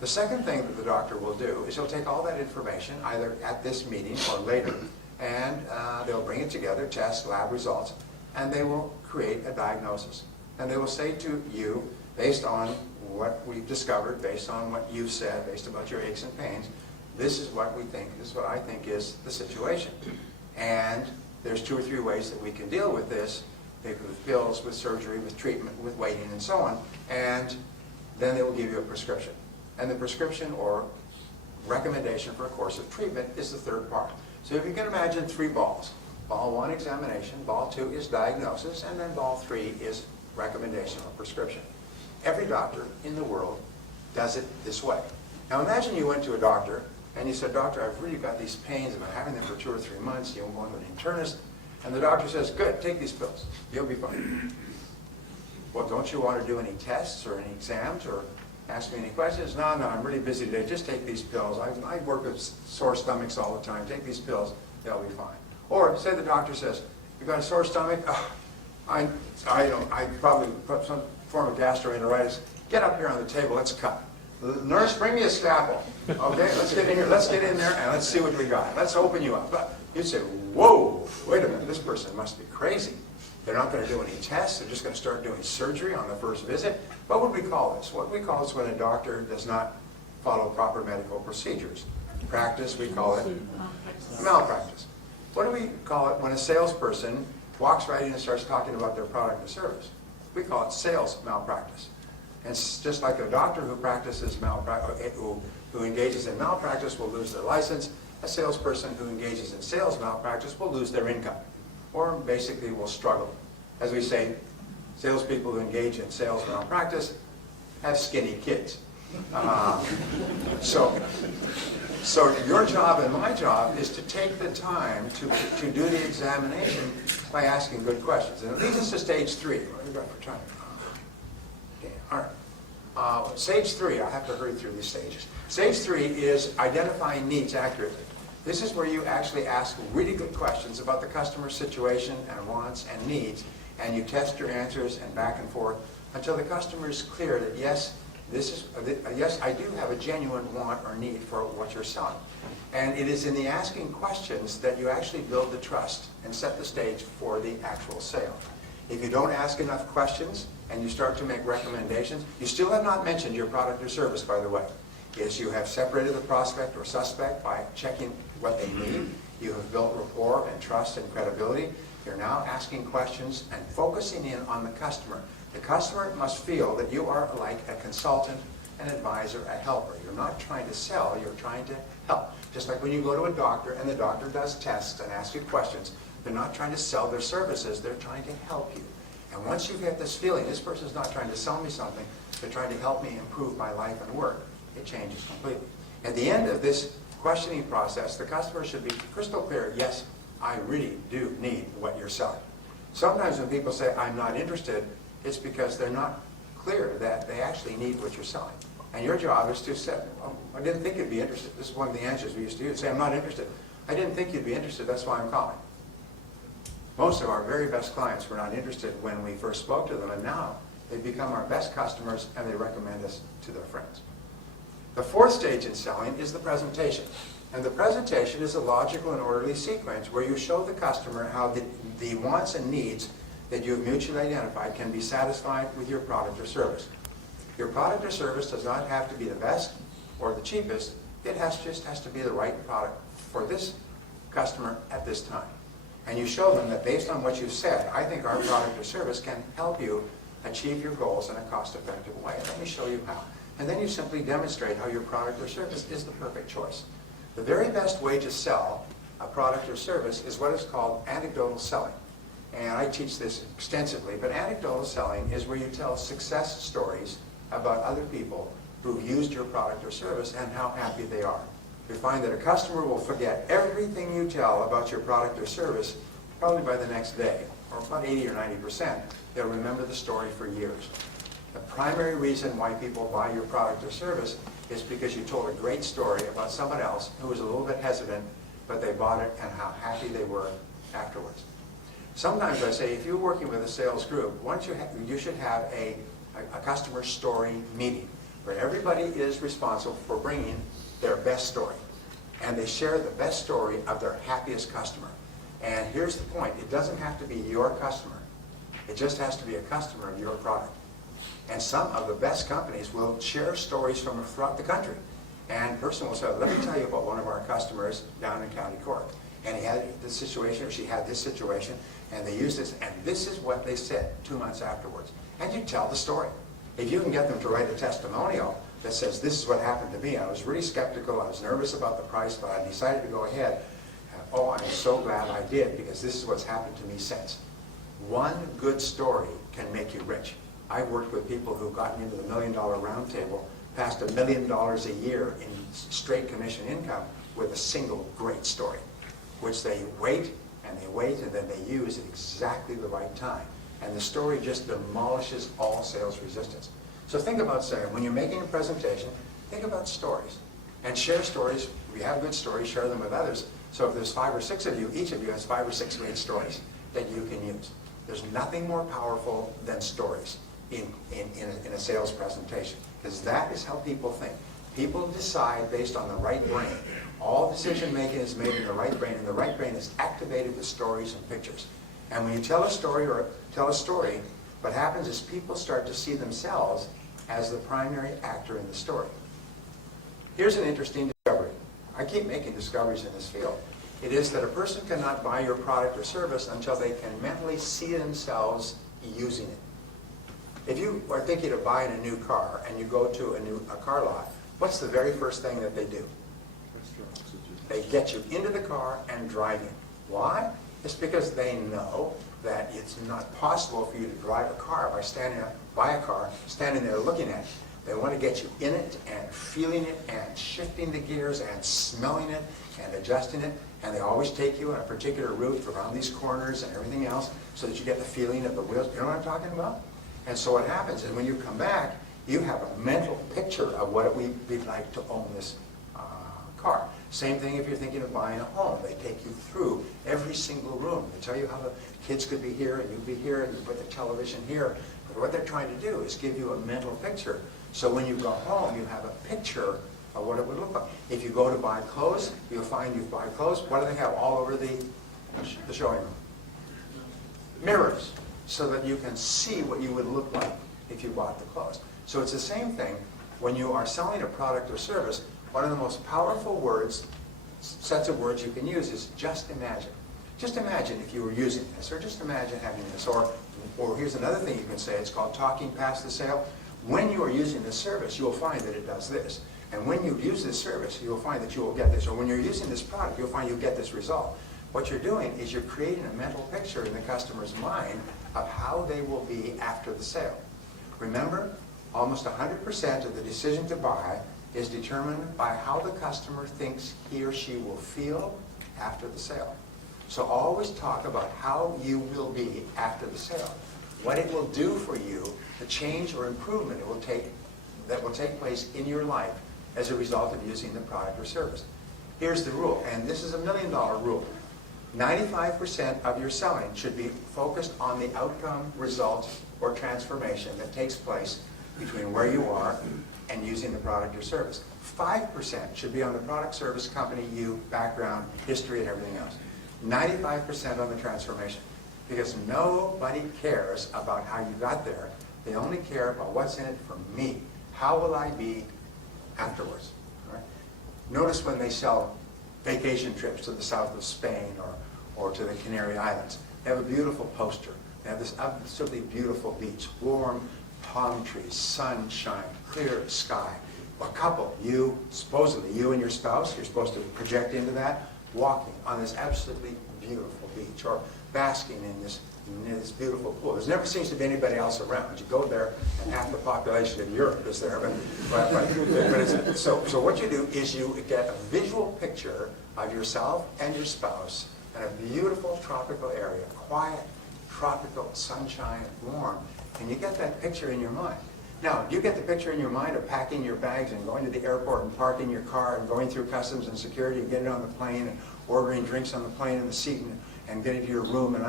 The second thing that the doctor will do is he'll take all that information, either at this meeting or later, and they'll bring it together, test, lab results, and they will create a diagnosis. And they will say to you, based on what we've discovered, based on what you've said, based about your aches and pains, this is what we think, this is what I think is the situation. And there's 2 or 3 ways that we can deal with this, maybe with pills, with surgery, with treatment, with waiting, and so on. And then they will give you a prescription. And the prescription or recommendation for a course of treatment is the third part. So if you can imagine 3 balls. Ball 1, examination. Ball 2 is diagnosis. And then ball 3 is recommendation or prescription. Every doctor in the world does it this way. Now imagine you went to a doctor and you said, doctor, I've really got these pains. I've been having them for 2 or 3 months. You're going to an internist. And the doctor says, good, take these pills. You'll be fine. Well, don't you want to do any tests or any exams or ask me any questions? No, I'm really busy today. Just take these pills. I work with sore stomachs all the time. Take these pills. They'll be fine. Or say the doctor says, you've got a sore stomach? Oh, I probably put some form of gastroenteritis. Get up here on the table. Let's cut. Nurse, bring me a scalpel. Okay, let's get in here. Let's get in there and let's see what we got. Let's open you up. But you'd say, whoa, wait a minute. This person must be crazy. They're not going to do any tests. They're just going to start doing surgery on the first visit. What would we call this? What we call this when a doctor does not follow proper medical procedures. Practice, we call it malpractice. What do we call it when a salesperson walks right in and starts talking about their product or service? We call it sales malpractice. And it's just like a doctor who practices who engages in malpractice will lose their license. A salesperson who engages in sales malpractice will lose their income, or basically will struggle. As we say, salespeople who engage in sales malpractice have skinny kids. So your job and my job is to take the time to do the examination by asking good questions. And it leads us to stage 3. What have we got for time? Okay, all right. Stage 3, I have to hurry through these stages. Stage 3 is identifying needs accurately. This is where you actually ask really good questions about the customer's situation and wants and needs, and you test your answers and back and forth until the customer is clear that yes, yes, I do have a genuine want or need for what you're selling. And it is in the asking questions that you actually build the trust and set the stage for the actual sale. If you don't ask enough questions and you start to make recommendations, you still have not mentioned your product or service, by the way. Yes, you have separated the prospect or suspect by checking what they need. You have built rapport and trust and credibility. You're now asking questions and focusing in on the customer. The customer must feel that you are like a consultant, an advisor, a helper. You're not trying to sell, you're trying to help. Just like when you go to a doctor and the doctor does tests and asks you questions, they're not trying to sell their services, they're trying to help you. And once you get this feeling, this person's not trying to sell me something, they're trying to help me improve my life and work, it changes completely. At the end of this questioning process, the customer should be crystal clear, yes, I really do need what you're selling. Sometimes when people say, I'm not interested, it's because they're not clear that they actually need what you're selling. And your job is to say, oh, I didn't think you'd be interested. This is one of the answers we used to use. Say, I'm not interested. I didn't think you'd be interested, that's why I'm calling. Most of our very best clients were not interested when we first spoke to them, and now they've become our best customers and they recommend us to their friends. The fourth stage in selling is the presentation. And the presentation is a logical and orderly sequence where you show the customer how the wants and needs that you have mutually identified can be satisfied with your product or service. Your product or service does not have to be the best or the cheapest. It just has to be the right product for this customer at this time. And you show them that based on what you've said, I think our product or service can help you achieve your goals in a cost-effective way. Let me show you how. And then you simply demonstrate how your product or service is the perfect choice. The very best way to sell a product or service is what is called anecdotal selling. And I teach this extensively, but anecdotal selling is where you tell success stories about other people who've used your product or service and how happy they are. You find that a customer will forget everything you tell about your product or service probably by the next day, or about 80 or 90%. They'll remember the story for years. The primary reason why people buy your product or service is because you told a great story about someone else who was a little bit hesitant, but they bought it and how happy they were afterwards. Sometimes I say, if you're working with a sales group, you should have a customer story meeting where everybody is responsible for bringing their best story. And they share the best story of their happiest customer. And here's the point, it doesn't have to be your customer. It just has to be a customer of your product. And some of the best companies will share stories from throughout the country. And a person will say, let me tell you about one of our customers down in County Cork. And he had this situation, or she had this situation, and they used this, and this is what they said 2 months afterwards. And you tell the story. If you can get them to write a testimonial that says, this is what happened to me, I was really skeptical, I was nervous about the price, but I decided to go ahead. Oh, I'm so glad I did, because this is what's happened to me since. One good story can make you rich. I've worked with people who've gotten into the $1 Million Round Table, past $1 million a year in straight commission income with a single great story, which they wait, and then they use at exactly the right time. And the story just demolishes all sales resistance. So think about saying, when you're making a presentation, think about stories. And share stories. If you have good stories, share them with others. So if there's 5 or 6 of you, each of you has 5 or 6 great stories that you can use. There's nothing more powerful than stories in a sales presentation, because that is how people think. People decide based on the right brain. All decision making is made in the right brain, and the right brain is activated with stories and pictures. And when you tell a story, what happens is people start to see themselves as the primary actor in the story. Here's an interesting discovery. I keep making discoveries in this field. It is that a person cannot buy your product or service until they can mentally see themselves using it. If you are thinking of buying a new car and you go to a car lot, what's the very first thing that they do? They get you into the car and drive in. Why? It's because they know that it's not possible for you to drive a car by standing there looking at it. They want to get you in it and feeling it and shifting the gears and smelling it and adjusting it. And they always take you on a particular route around these corners and everything else so that you get the feeling of the wheels. You know what I'm talking about? And so what happens is when you come back, you have a mental picture of what it would be like to own this car. Same thing if you're thinking of buying a home. They take you through every single room. They tell you how the kids could be here and you'd be here and you put the television here. But what they're trying to do is give you a mental picture. So when you go home, you have a picture of what it would look like. If you go to buy clothes, you'll find you buy clothes. What do they have all over the showing room? Mirrors, so that you can see what you would look like if you bought the clothes. So it's the same thing when you are selling a product or service. One of the most powerful words, sets of words you can use is just imagine. Just imagine if you were using this, or just imagine having this. Or here's another thing you can say, it's called talking past the sale. When you are using this service, you'll find that it does this. And when you use this service, you'll find that you will get this. Or when you're using this product, you'll find you'll get this result. What you're doing is you're creating a mental picture in the customer's mind of how they will be after the sale. Remember, almost 100% of the decision to buy is determined by how the customer thinks he or she will feel after the sale. So always talk about how you will be after the sale. What it will do for you, the change or improvement it will take, that will take place in your life as a result of using the product or service. Here's the rule, and this is a $1 million rule. 95% of your selling should be focused on the outcome, result, or transformation that takes place between where you are and using the product or service. 5% should be on the product, service, company, you, background, history, and everything else. 95% on the transformation. Because nobody cares about how you got there. They only care about what's in it for me. How will I be afterwards? Right? Notice when they sell vacation trips to the south of Spain or to the Canary Islands. They have a beautiful poster. They have this absolutely beautiful beach, warm palm trees, sunshine, clear sky. A couple, supposedly you and your spouse, you're supposed to project into that, walking on this absolutely beautiful beach or basking in this beautiful pool. There never seems to be anybody else around. You go there and half the population of Europe is there. So what you do is you get a visual picture of yourself and your spouse in a beautiful tropical area, quiet, tropical, sunshine, warm, and you get that picture in your mind. Now, do you get the picture in your mind of packing your bags and going to the airport and parking your car and going through customs and security and getting on the plane and ordering drinks on the plane in the seat and getting to your room and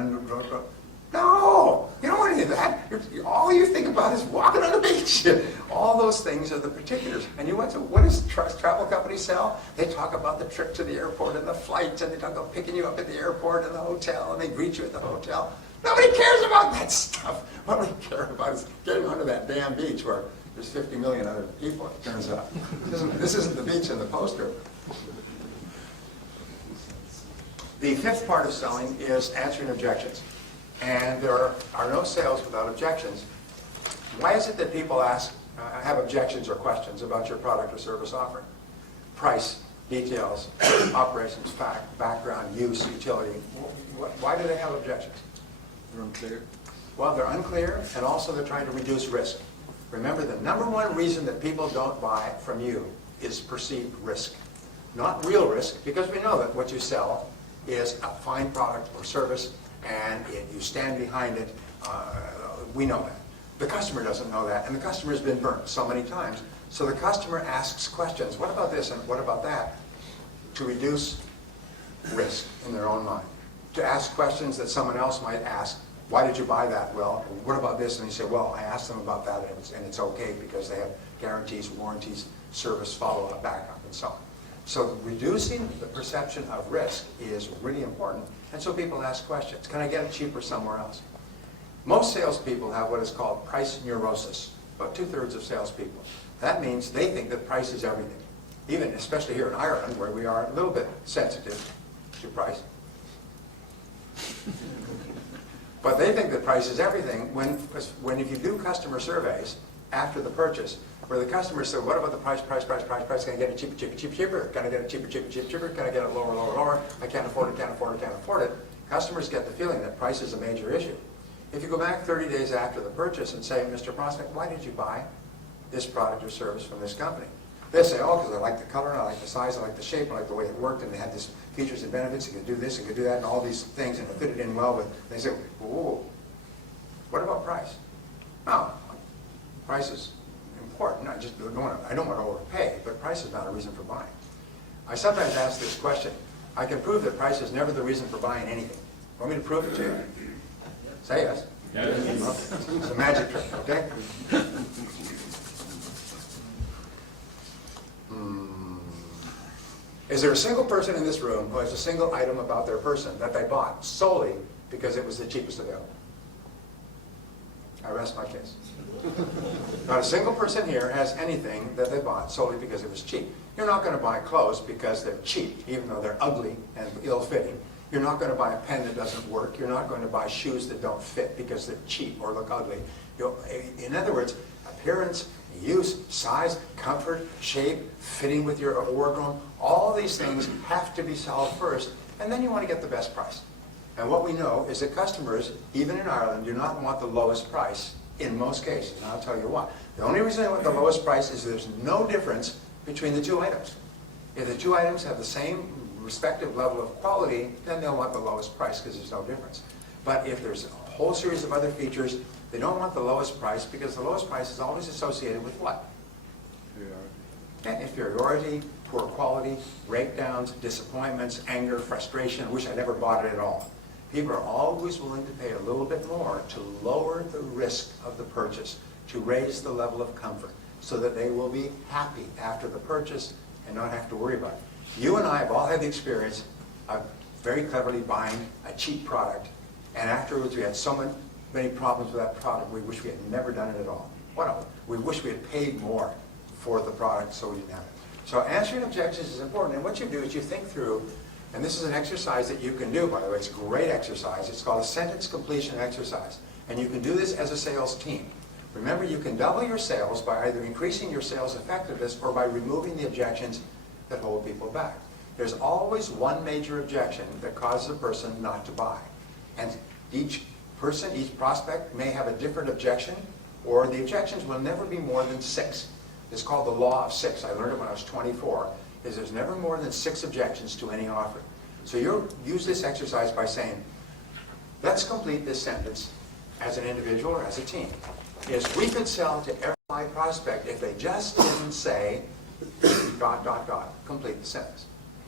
No! You don't want any of that. All you think about is walking on the beach. All those things are the particulars. And you went to, what does travel companies sell? They talk about the trip to the airport and the flights, and they talk about picking you up at the airport and the hotel, and they greet you at the hotel. Nobody cares about that stuff. What we care about is getting onto that damn beach where there's 50 million other people, it turns out. This isn't the beach in the poster. The fifth part of selling is answering objections. And there are no sales without objections. Why is it that people have objections or questions about your product or service offering? Price, details, operations, fact, background, use, utility. Why do they have objections? They're unclear. Well, they're unclear, and also they're trying to reduce risk. Remember, the number one reason that people don't buy from you is perceived risk. Not real risk, because we know that what you sell is a fine product or service, and you stand behind it. We know that. The customer doesn't know that, and the customer has been burnt so many times. So the customer asks questions, what about this and what about that, to reduce risk in their own mind. To ask questions that someone else might ask, why did you buy that? Well, what about this? And you say, well, I asked them about that, and it's okay because they have guarantees, warranties, service, follow-up, backup, and so on. So reducing the perception of risk is really important, and so people ask questions. Can I get it cheaper somewhere else? Most salespeople have what is called price neurosis, about 2/3 of salespeople. That means they think that price is everything, even especially here in Ireland, where we are a little bit sensitive to price. But they think that price is everything when if you do customer surveys after the purchase, where the customer said, what about the price, can I get it cheaper, can I get it cheaper, can I get it lower, I can't afford it. Customers get the feeling that price is a major issue. If you go back 30 days after the purchase and say, Mr. Prospect, why did you buy? this product or service from this company. They say, oh, because I like the color, and I like the size, I like the shape, I like the way it worked, and they had these features and benefits, it could do this, it could do that, and all these things, and it fitted in well with, they say, whoa, what about price? No, price is important. I just don't want to overpay, but price is not a reason for buying. I sometimes ask this question. I can prove that price is never the reason for buying anything. Want me to prove it to you? Say yes. Yes. Okay. It's a magic trick, okay? Is there a single person in this room who has a single item about their person that they bought solely because it was the cheapest available? I rest my case. Not a single person here has anything that they bought solely because it was cheap. You're not going to buy clothes because they're cheap, even though they're ugly and ill-fitting. You're not going to buy a pen that doesn't work. You're not going to buy shoes that don't fit because they're cheap or look ugly. In other words, appearance, use, size, comfort, shape, fitting with your wardrobe, all these things have to be solved first, and then you want to get the best price. And what we know is that customers, even in Ireland, do not want the lowest price in most cases, and I'll tell you why. The only reason they want the lowest price is there's no difference between the two items. If the two items have the same respective level of quality, then they'll want the lowest price because there's no difference. But if there's a whole series of other features, they don't want the lowest price because the lowest price is always associated with what? Inferiority, poor quality, breakdowns, disappointments, anger, frustration. I wish I never bought it at all. People are always willing to pay a little bit more to lower the risk of the purchase, to raise the level of comfort, so that they will be happy after the purchase and not have to worry about it. You and I have all had the experience of very cleverly buying a cheap product, and afterwards we had so many problems with that product, we wish we had never done it at all. What else? We wish we had paid more for the product so we didn't have it. So answering objections is important, and what you do is you think through, and this is an exercise that you can do, by the way. It's a great exercise. It's called a sentence completion exercise. And you can do this as a sales team. Remember, you can double your sales by either increasing your sales effectiveness or by removing the objections that hold people back. There's always one major objection that causes a person not to buy. And each person, each prospect may have a different objection, or the objections will never be more than 6. It's called the law of 6. I learned it when I was 24. Is there's never more than 6 objections to any offer. So you use this exercise by saying, let's complete this sentence as an individual or as a team. Is we could sell to every prospect if they just didn't say ... complete the sentence.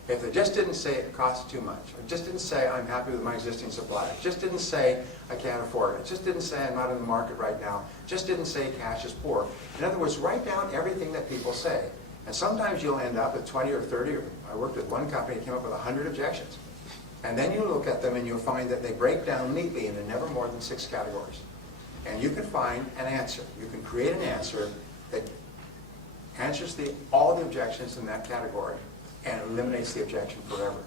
If they just didn't say it costs too much, or just didn't say I'm happy with my existing supplier, just didn't say I can't afford it, just didn't say I'm not in the market right now, just didn't say cash is poor. In other words, write down everything that people say. And sometimes you'll end up with 20 or 30, or I worked with one company that came up with 100 objections. And then you look at them and you'll find that they break down neatly into never more than 6 categories. And you can find an answer. You can create an answer that answers all the objections in that category and eliminates the objection forever.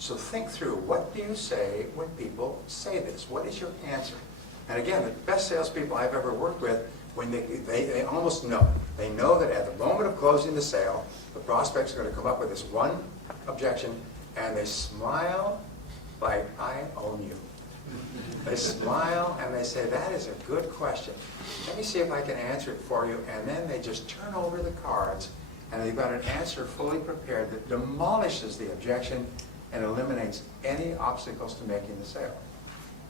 So think through, what do you say when people say this? What is your answer? And again, the best salespeople I've ever worked with, when they almost know. They know that at the moment of closing the sale, the prospect's going to come up with this one objection, and they smile like, I own you. They smile and they say, that is a good question. Let me see if I can answer it for you. And then they just turn over the cards, and they've got an answer fully prepared that demolishes the objection and eliminates any obstacles to making the sale.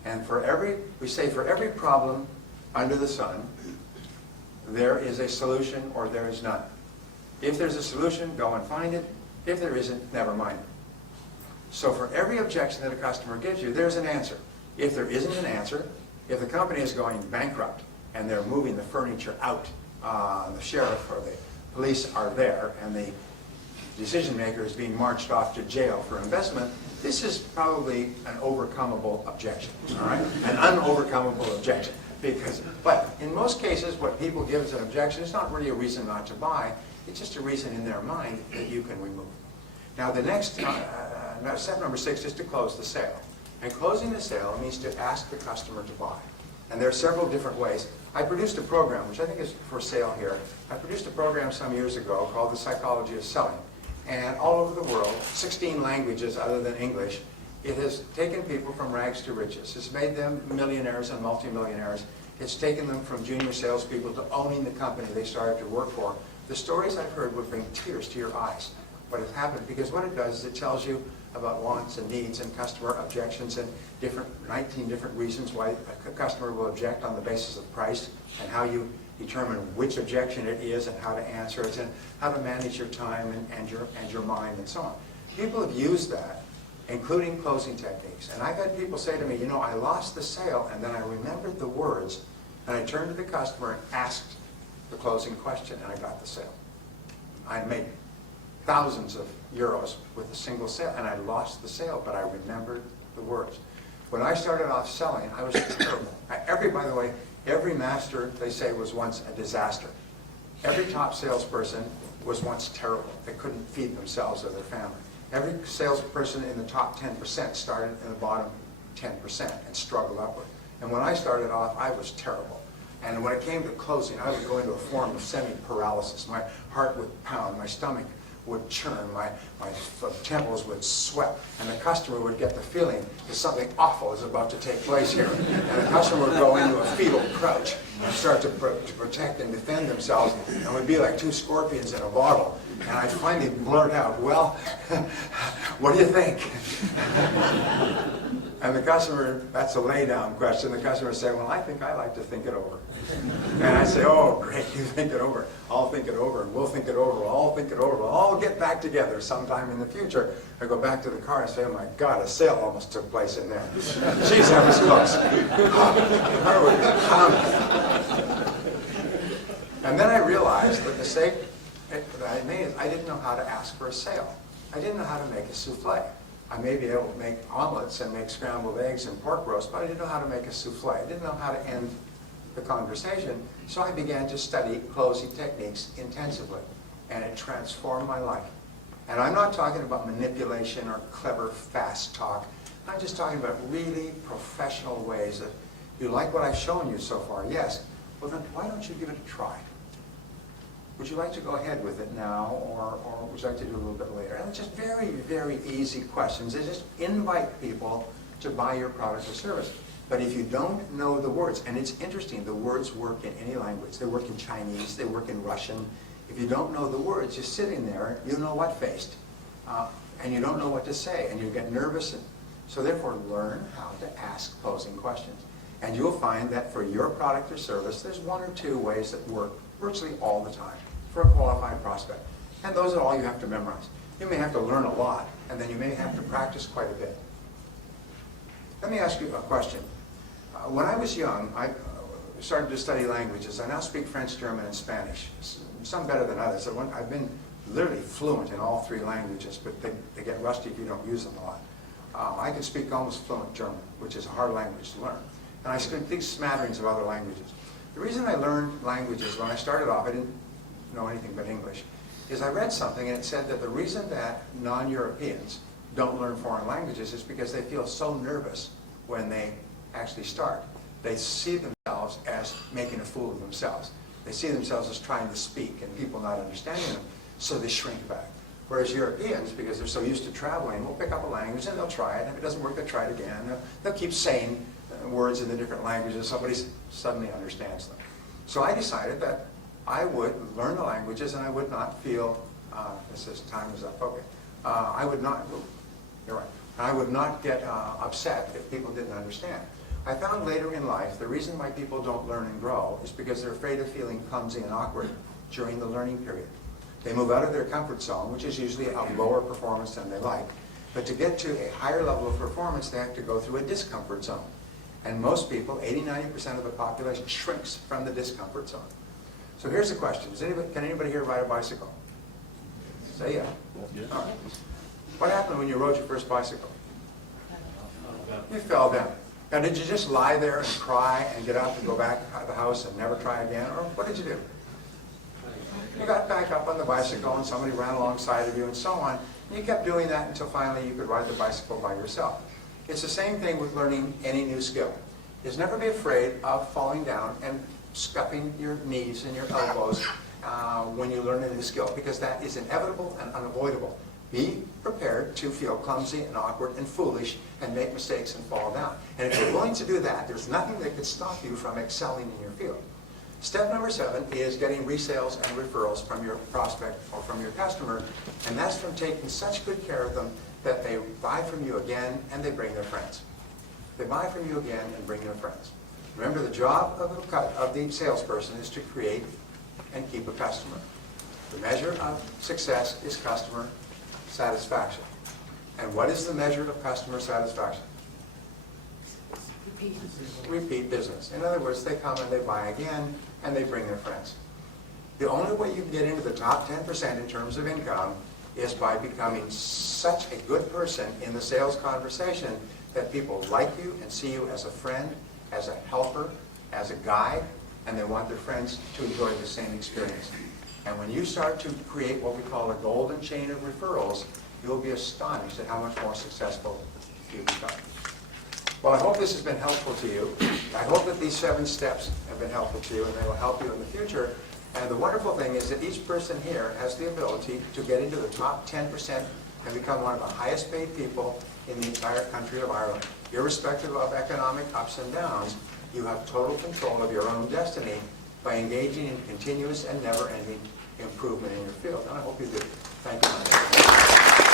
And we say for every problem under the sun, there is a solution or there is none. If there's a solution, go and find it. If there isn't, never mind it. So for every objection that a customer gives you, there's an answer. If there isn't an answer, if the company is going bankrupt and they're moving the furniture out, the sheriff or the police are there, and the decision maker is being marched off to jail for investment, this is probably an overcomable objection, all right? An unovercomable objection. But in most cases, what people give as an objection is not really a reason not to buy. It's just a reason in their mind that you can remove. Now the next, step number 6 is to close the sale. And closing the sale means to ask the customer to buy. And there are several different ways. I produced a program, which I think is for sale here. I produced a program some years ago called The Psychology of Selling. And all over the world, 16 languages other than English, it has taken people from rags to riches. It's made them millionaires and multimillionaires. It's taken them from junior salespeople to owning the company they started to work for. The stories I've heard would bring tears to your eyes. What has happened, because what it does is it tells you about wants and needs and customer objections and 19 different reasons why a customer will object on the basis of price, and how you determine which objection it is and how to answer it, and how to manage your time and your mind and so on. People have used that, including closing techniques. And I've had people say to me, you know, I lost the sale and then I remembered the words and I turned to the customer and asked the closing question and I got the sale. I made thousands of euros with a single sale, and I lost the sale, but I remembered the words. When I started off selling, I was terrible. By the way, every master, they say, was once a disaster. Every top salesperson was once terrible. They couldn't feed themselves or their family. Every salesperson in the top 10% started in the bottom 10% and struggled upward. And when I started off, I was terrible. And when it came to closing, I would go into a form of semi-paralysis. My heart would pound, my stomach would churn, my temples would sweat, and the customer would get the feeling that something awful is about to take place here. And the customer would go into a fetal crouch and start to protect and defend themselves, and would be like two scorpions in a bottle. And I'd finally blurt out, well, what do you think? And the customer, that's a lay-down question, the customer would say, well, I think I like to think it over. And I say, oh, great, you think it over. I'll think it over, and we'll think it over, we'll all think it over. We'll all get back together sometime in the future. I go back to the car and say, oh my God, a sale almost took place in there. Geez, that was close. And then I realized the mistake that I made is I didn't know how to ask for a sale. I didn't know how to make a souffle. I may be able to make omelets and make scrambled eggs and pork roast, but I didn't know how to make a souffle. I didn't know how to end the conversation, so I began to study closing techniques intensively, and it transformed my life. And I'm not talking about manipulation or clever, fast talk. I'm just talking about really professional ways that you like what I've shown you so far. Yes. Well, then why don't you give it a try? Would you like to go ahead with it now, or would you like to do it a little bit later? And it's just very, very easy questions. They just invite people to buy your product or service. But if you don't know the words, and it's interesting, the words work in any language. They work in Chinese, they work in Russian. If you don't know the words, you're sitting there, you know what faced, and you don't know what to say, and you get nervous. And so therefore, learn how to ask closing questions. And you'll find that for your product or service, there's one or two ways that work virtually all the time for a qualified prospect. And those are all you have to memorize. You may have to learn a lot, and then you may have to practice quite a bit. Let me ask you a question. When I was young, I started to study languages. I now speak French, German, and Spanish. Some better than others. I've been literally fluent in all three languages, but they get rusty if you don't use them a lot. I can speak almost fluent German, which is a hard language to learn. And I speak smatterings of other languages. The reason I learned languages, when I started off, I didn't know anything but English, is I read something and it said that the reason that non-Europeans don't learn foreign languages is because they feel so nervous when they actually start. They see themselves as making a fool of themselves. They see themselves as trying to speak and people not understanding them, so they shrink back. Whereas Europeans, because they're so used to traveling, will pick up a language and they'll try it, and if it doesn't work, they'll try it again. They'll keep saying words in the different languages, somebody suddenly understands them. So I decided that I would learn the languages and I would not feel, this is time is up, okay. I would not, you're right, I would not get upset if people didn't understand. I found later in life the reason why people don't learn and grow is because they're afraid of feeling clumsy and awkward during the learning period. They move out of their comfort zone, which is usually a lower performance than they like, but to get to a higher level of performance, they have to go through a discomfort zone. And most people, 80–90% of the population, shrinks from the discomfort zone. So here's the question. Can anybody here ride a bicycle? Say yeah. All right. What happened when you rode your first bicycle? You fell down. Now, did you just lie there and cry and get up and go back out of the house and never try again? Or what did you do? You got back up on the bicycle and somebody ran alongside of you and so on. And you kept doing that until finally you could ride the bicycle by yourself. It's the same thing with learning any new skill. Is never be afraid of falling down and scuffing your knees and your elbows when you learn a new skill, because that is inevitable and unavoidable. Be prepared to feel clumsy and awkward and foolish and make mistakes and fall down. And if you're willing to do that, there's nothing that could stop you from excelling in your field. Step number 7 is getting resales and referrals from your prospect or from your customer, and that's from taking such good care of them that they buy from you again and they bring their friends. They buy from you again and bring their friends. Remember, the job of the salesperson is to create and keep a customer. The measure of success is customer satisfaction. And what is the measure of customer satisfaction? Repeat business. In other words, they come and they buy again and they bring their friends. The only way you can get into the top 10% in terms of income is by becoming such a good person in the sales conversation that people like you and see you as a friend, as a helper, as a guide, and they want their friends to enjoy the same experience. And when you start to create what we call a golden chain of referrals, you'll be astonished at how much more successful you become. Well, I hope this has been helpful to you. I hope that these 7 steps have been helpful to you and they will help you in the future. And the wonderful thing is that each person here has the ability to get into the top 10% and become one of the highest paid people in the entire country of Ireland. Irrespective of economic ups and downs, you have total control of your own destiny by engaging in continuous and never-ending improvement in your field. And I hope you do. Thank you.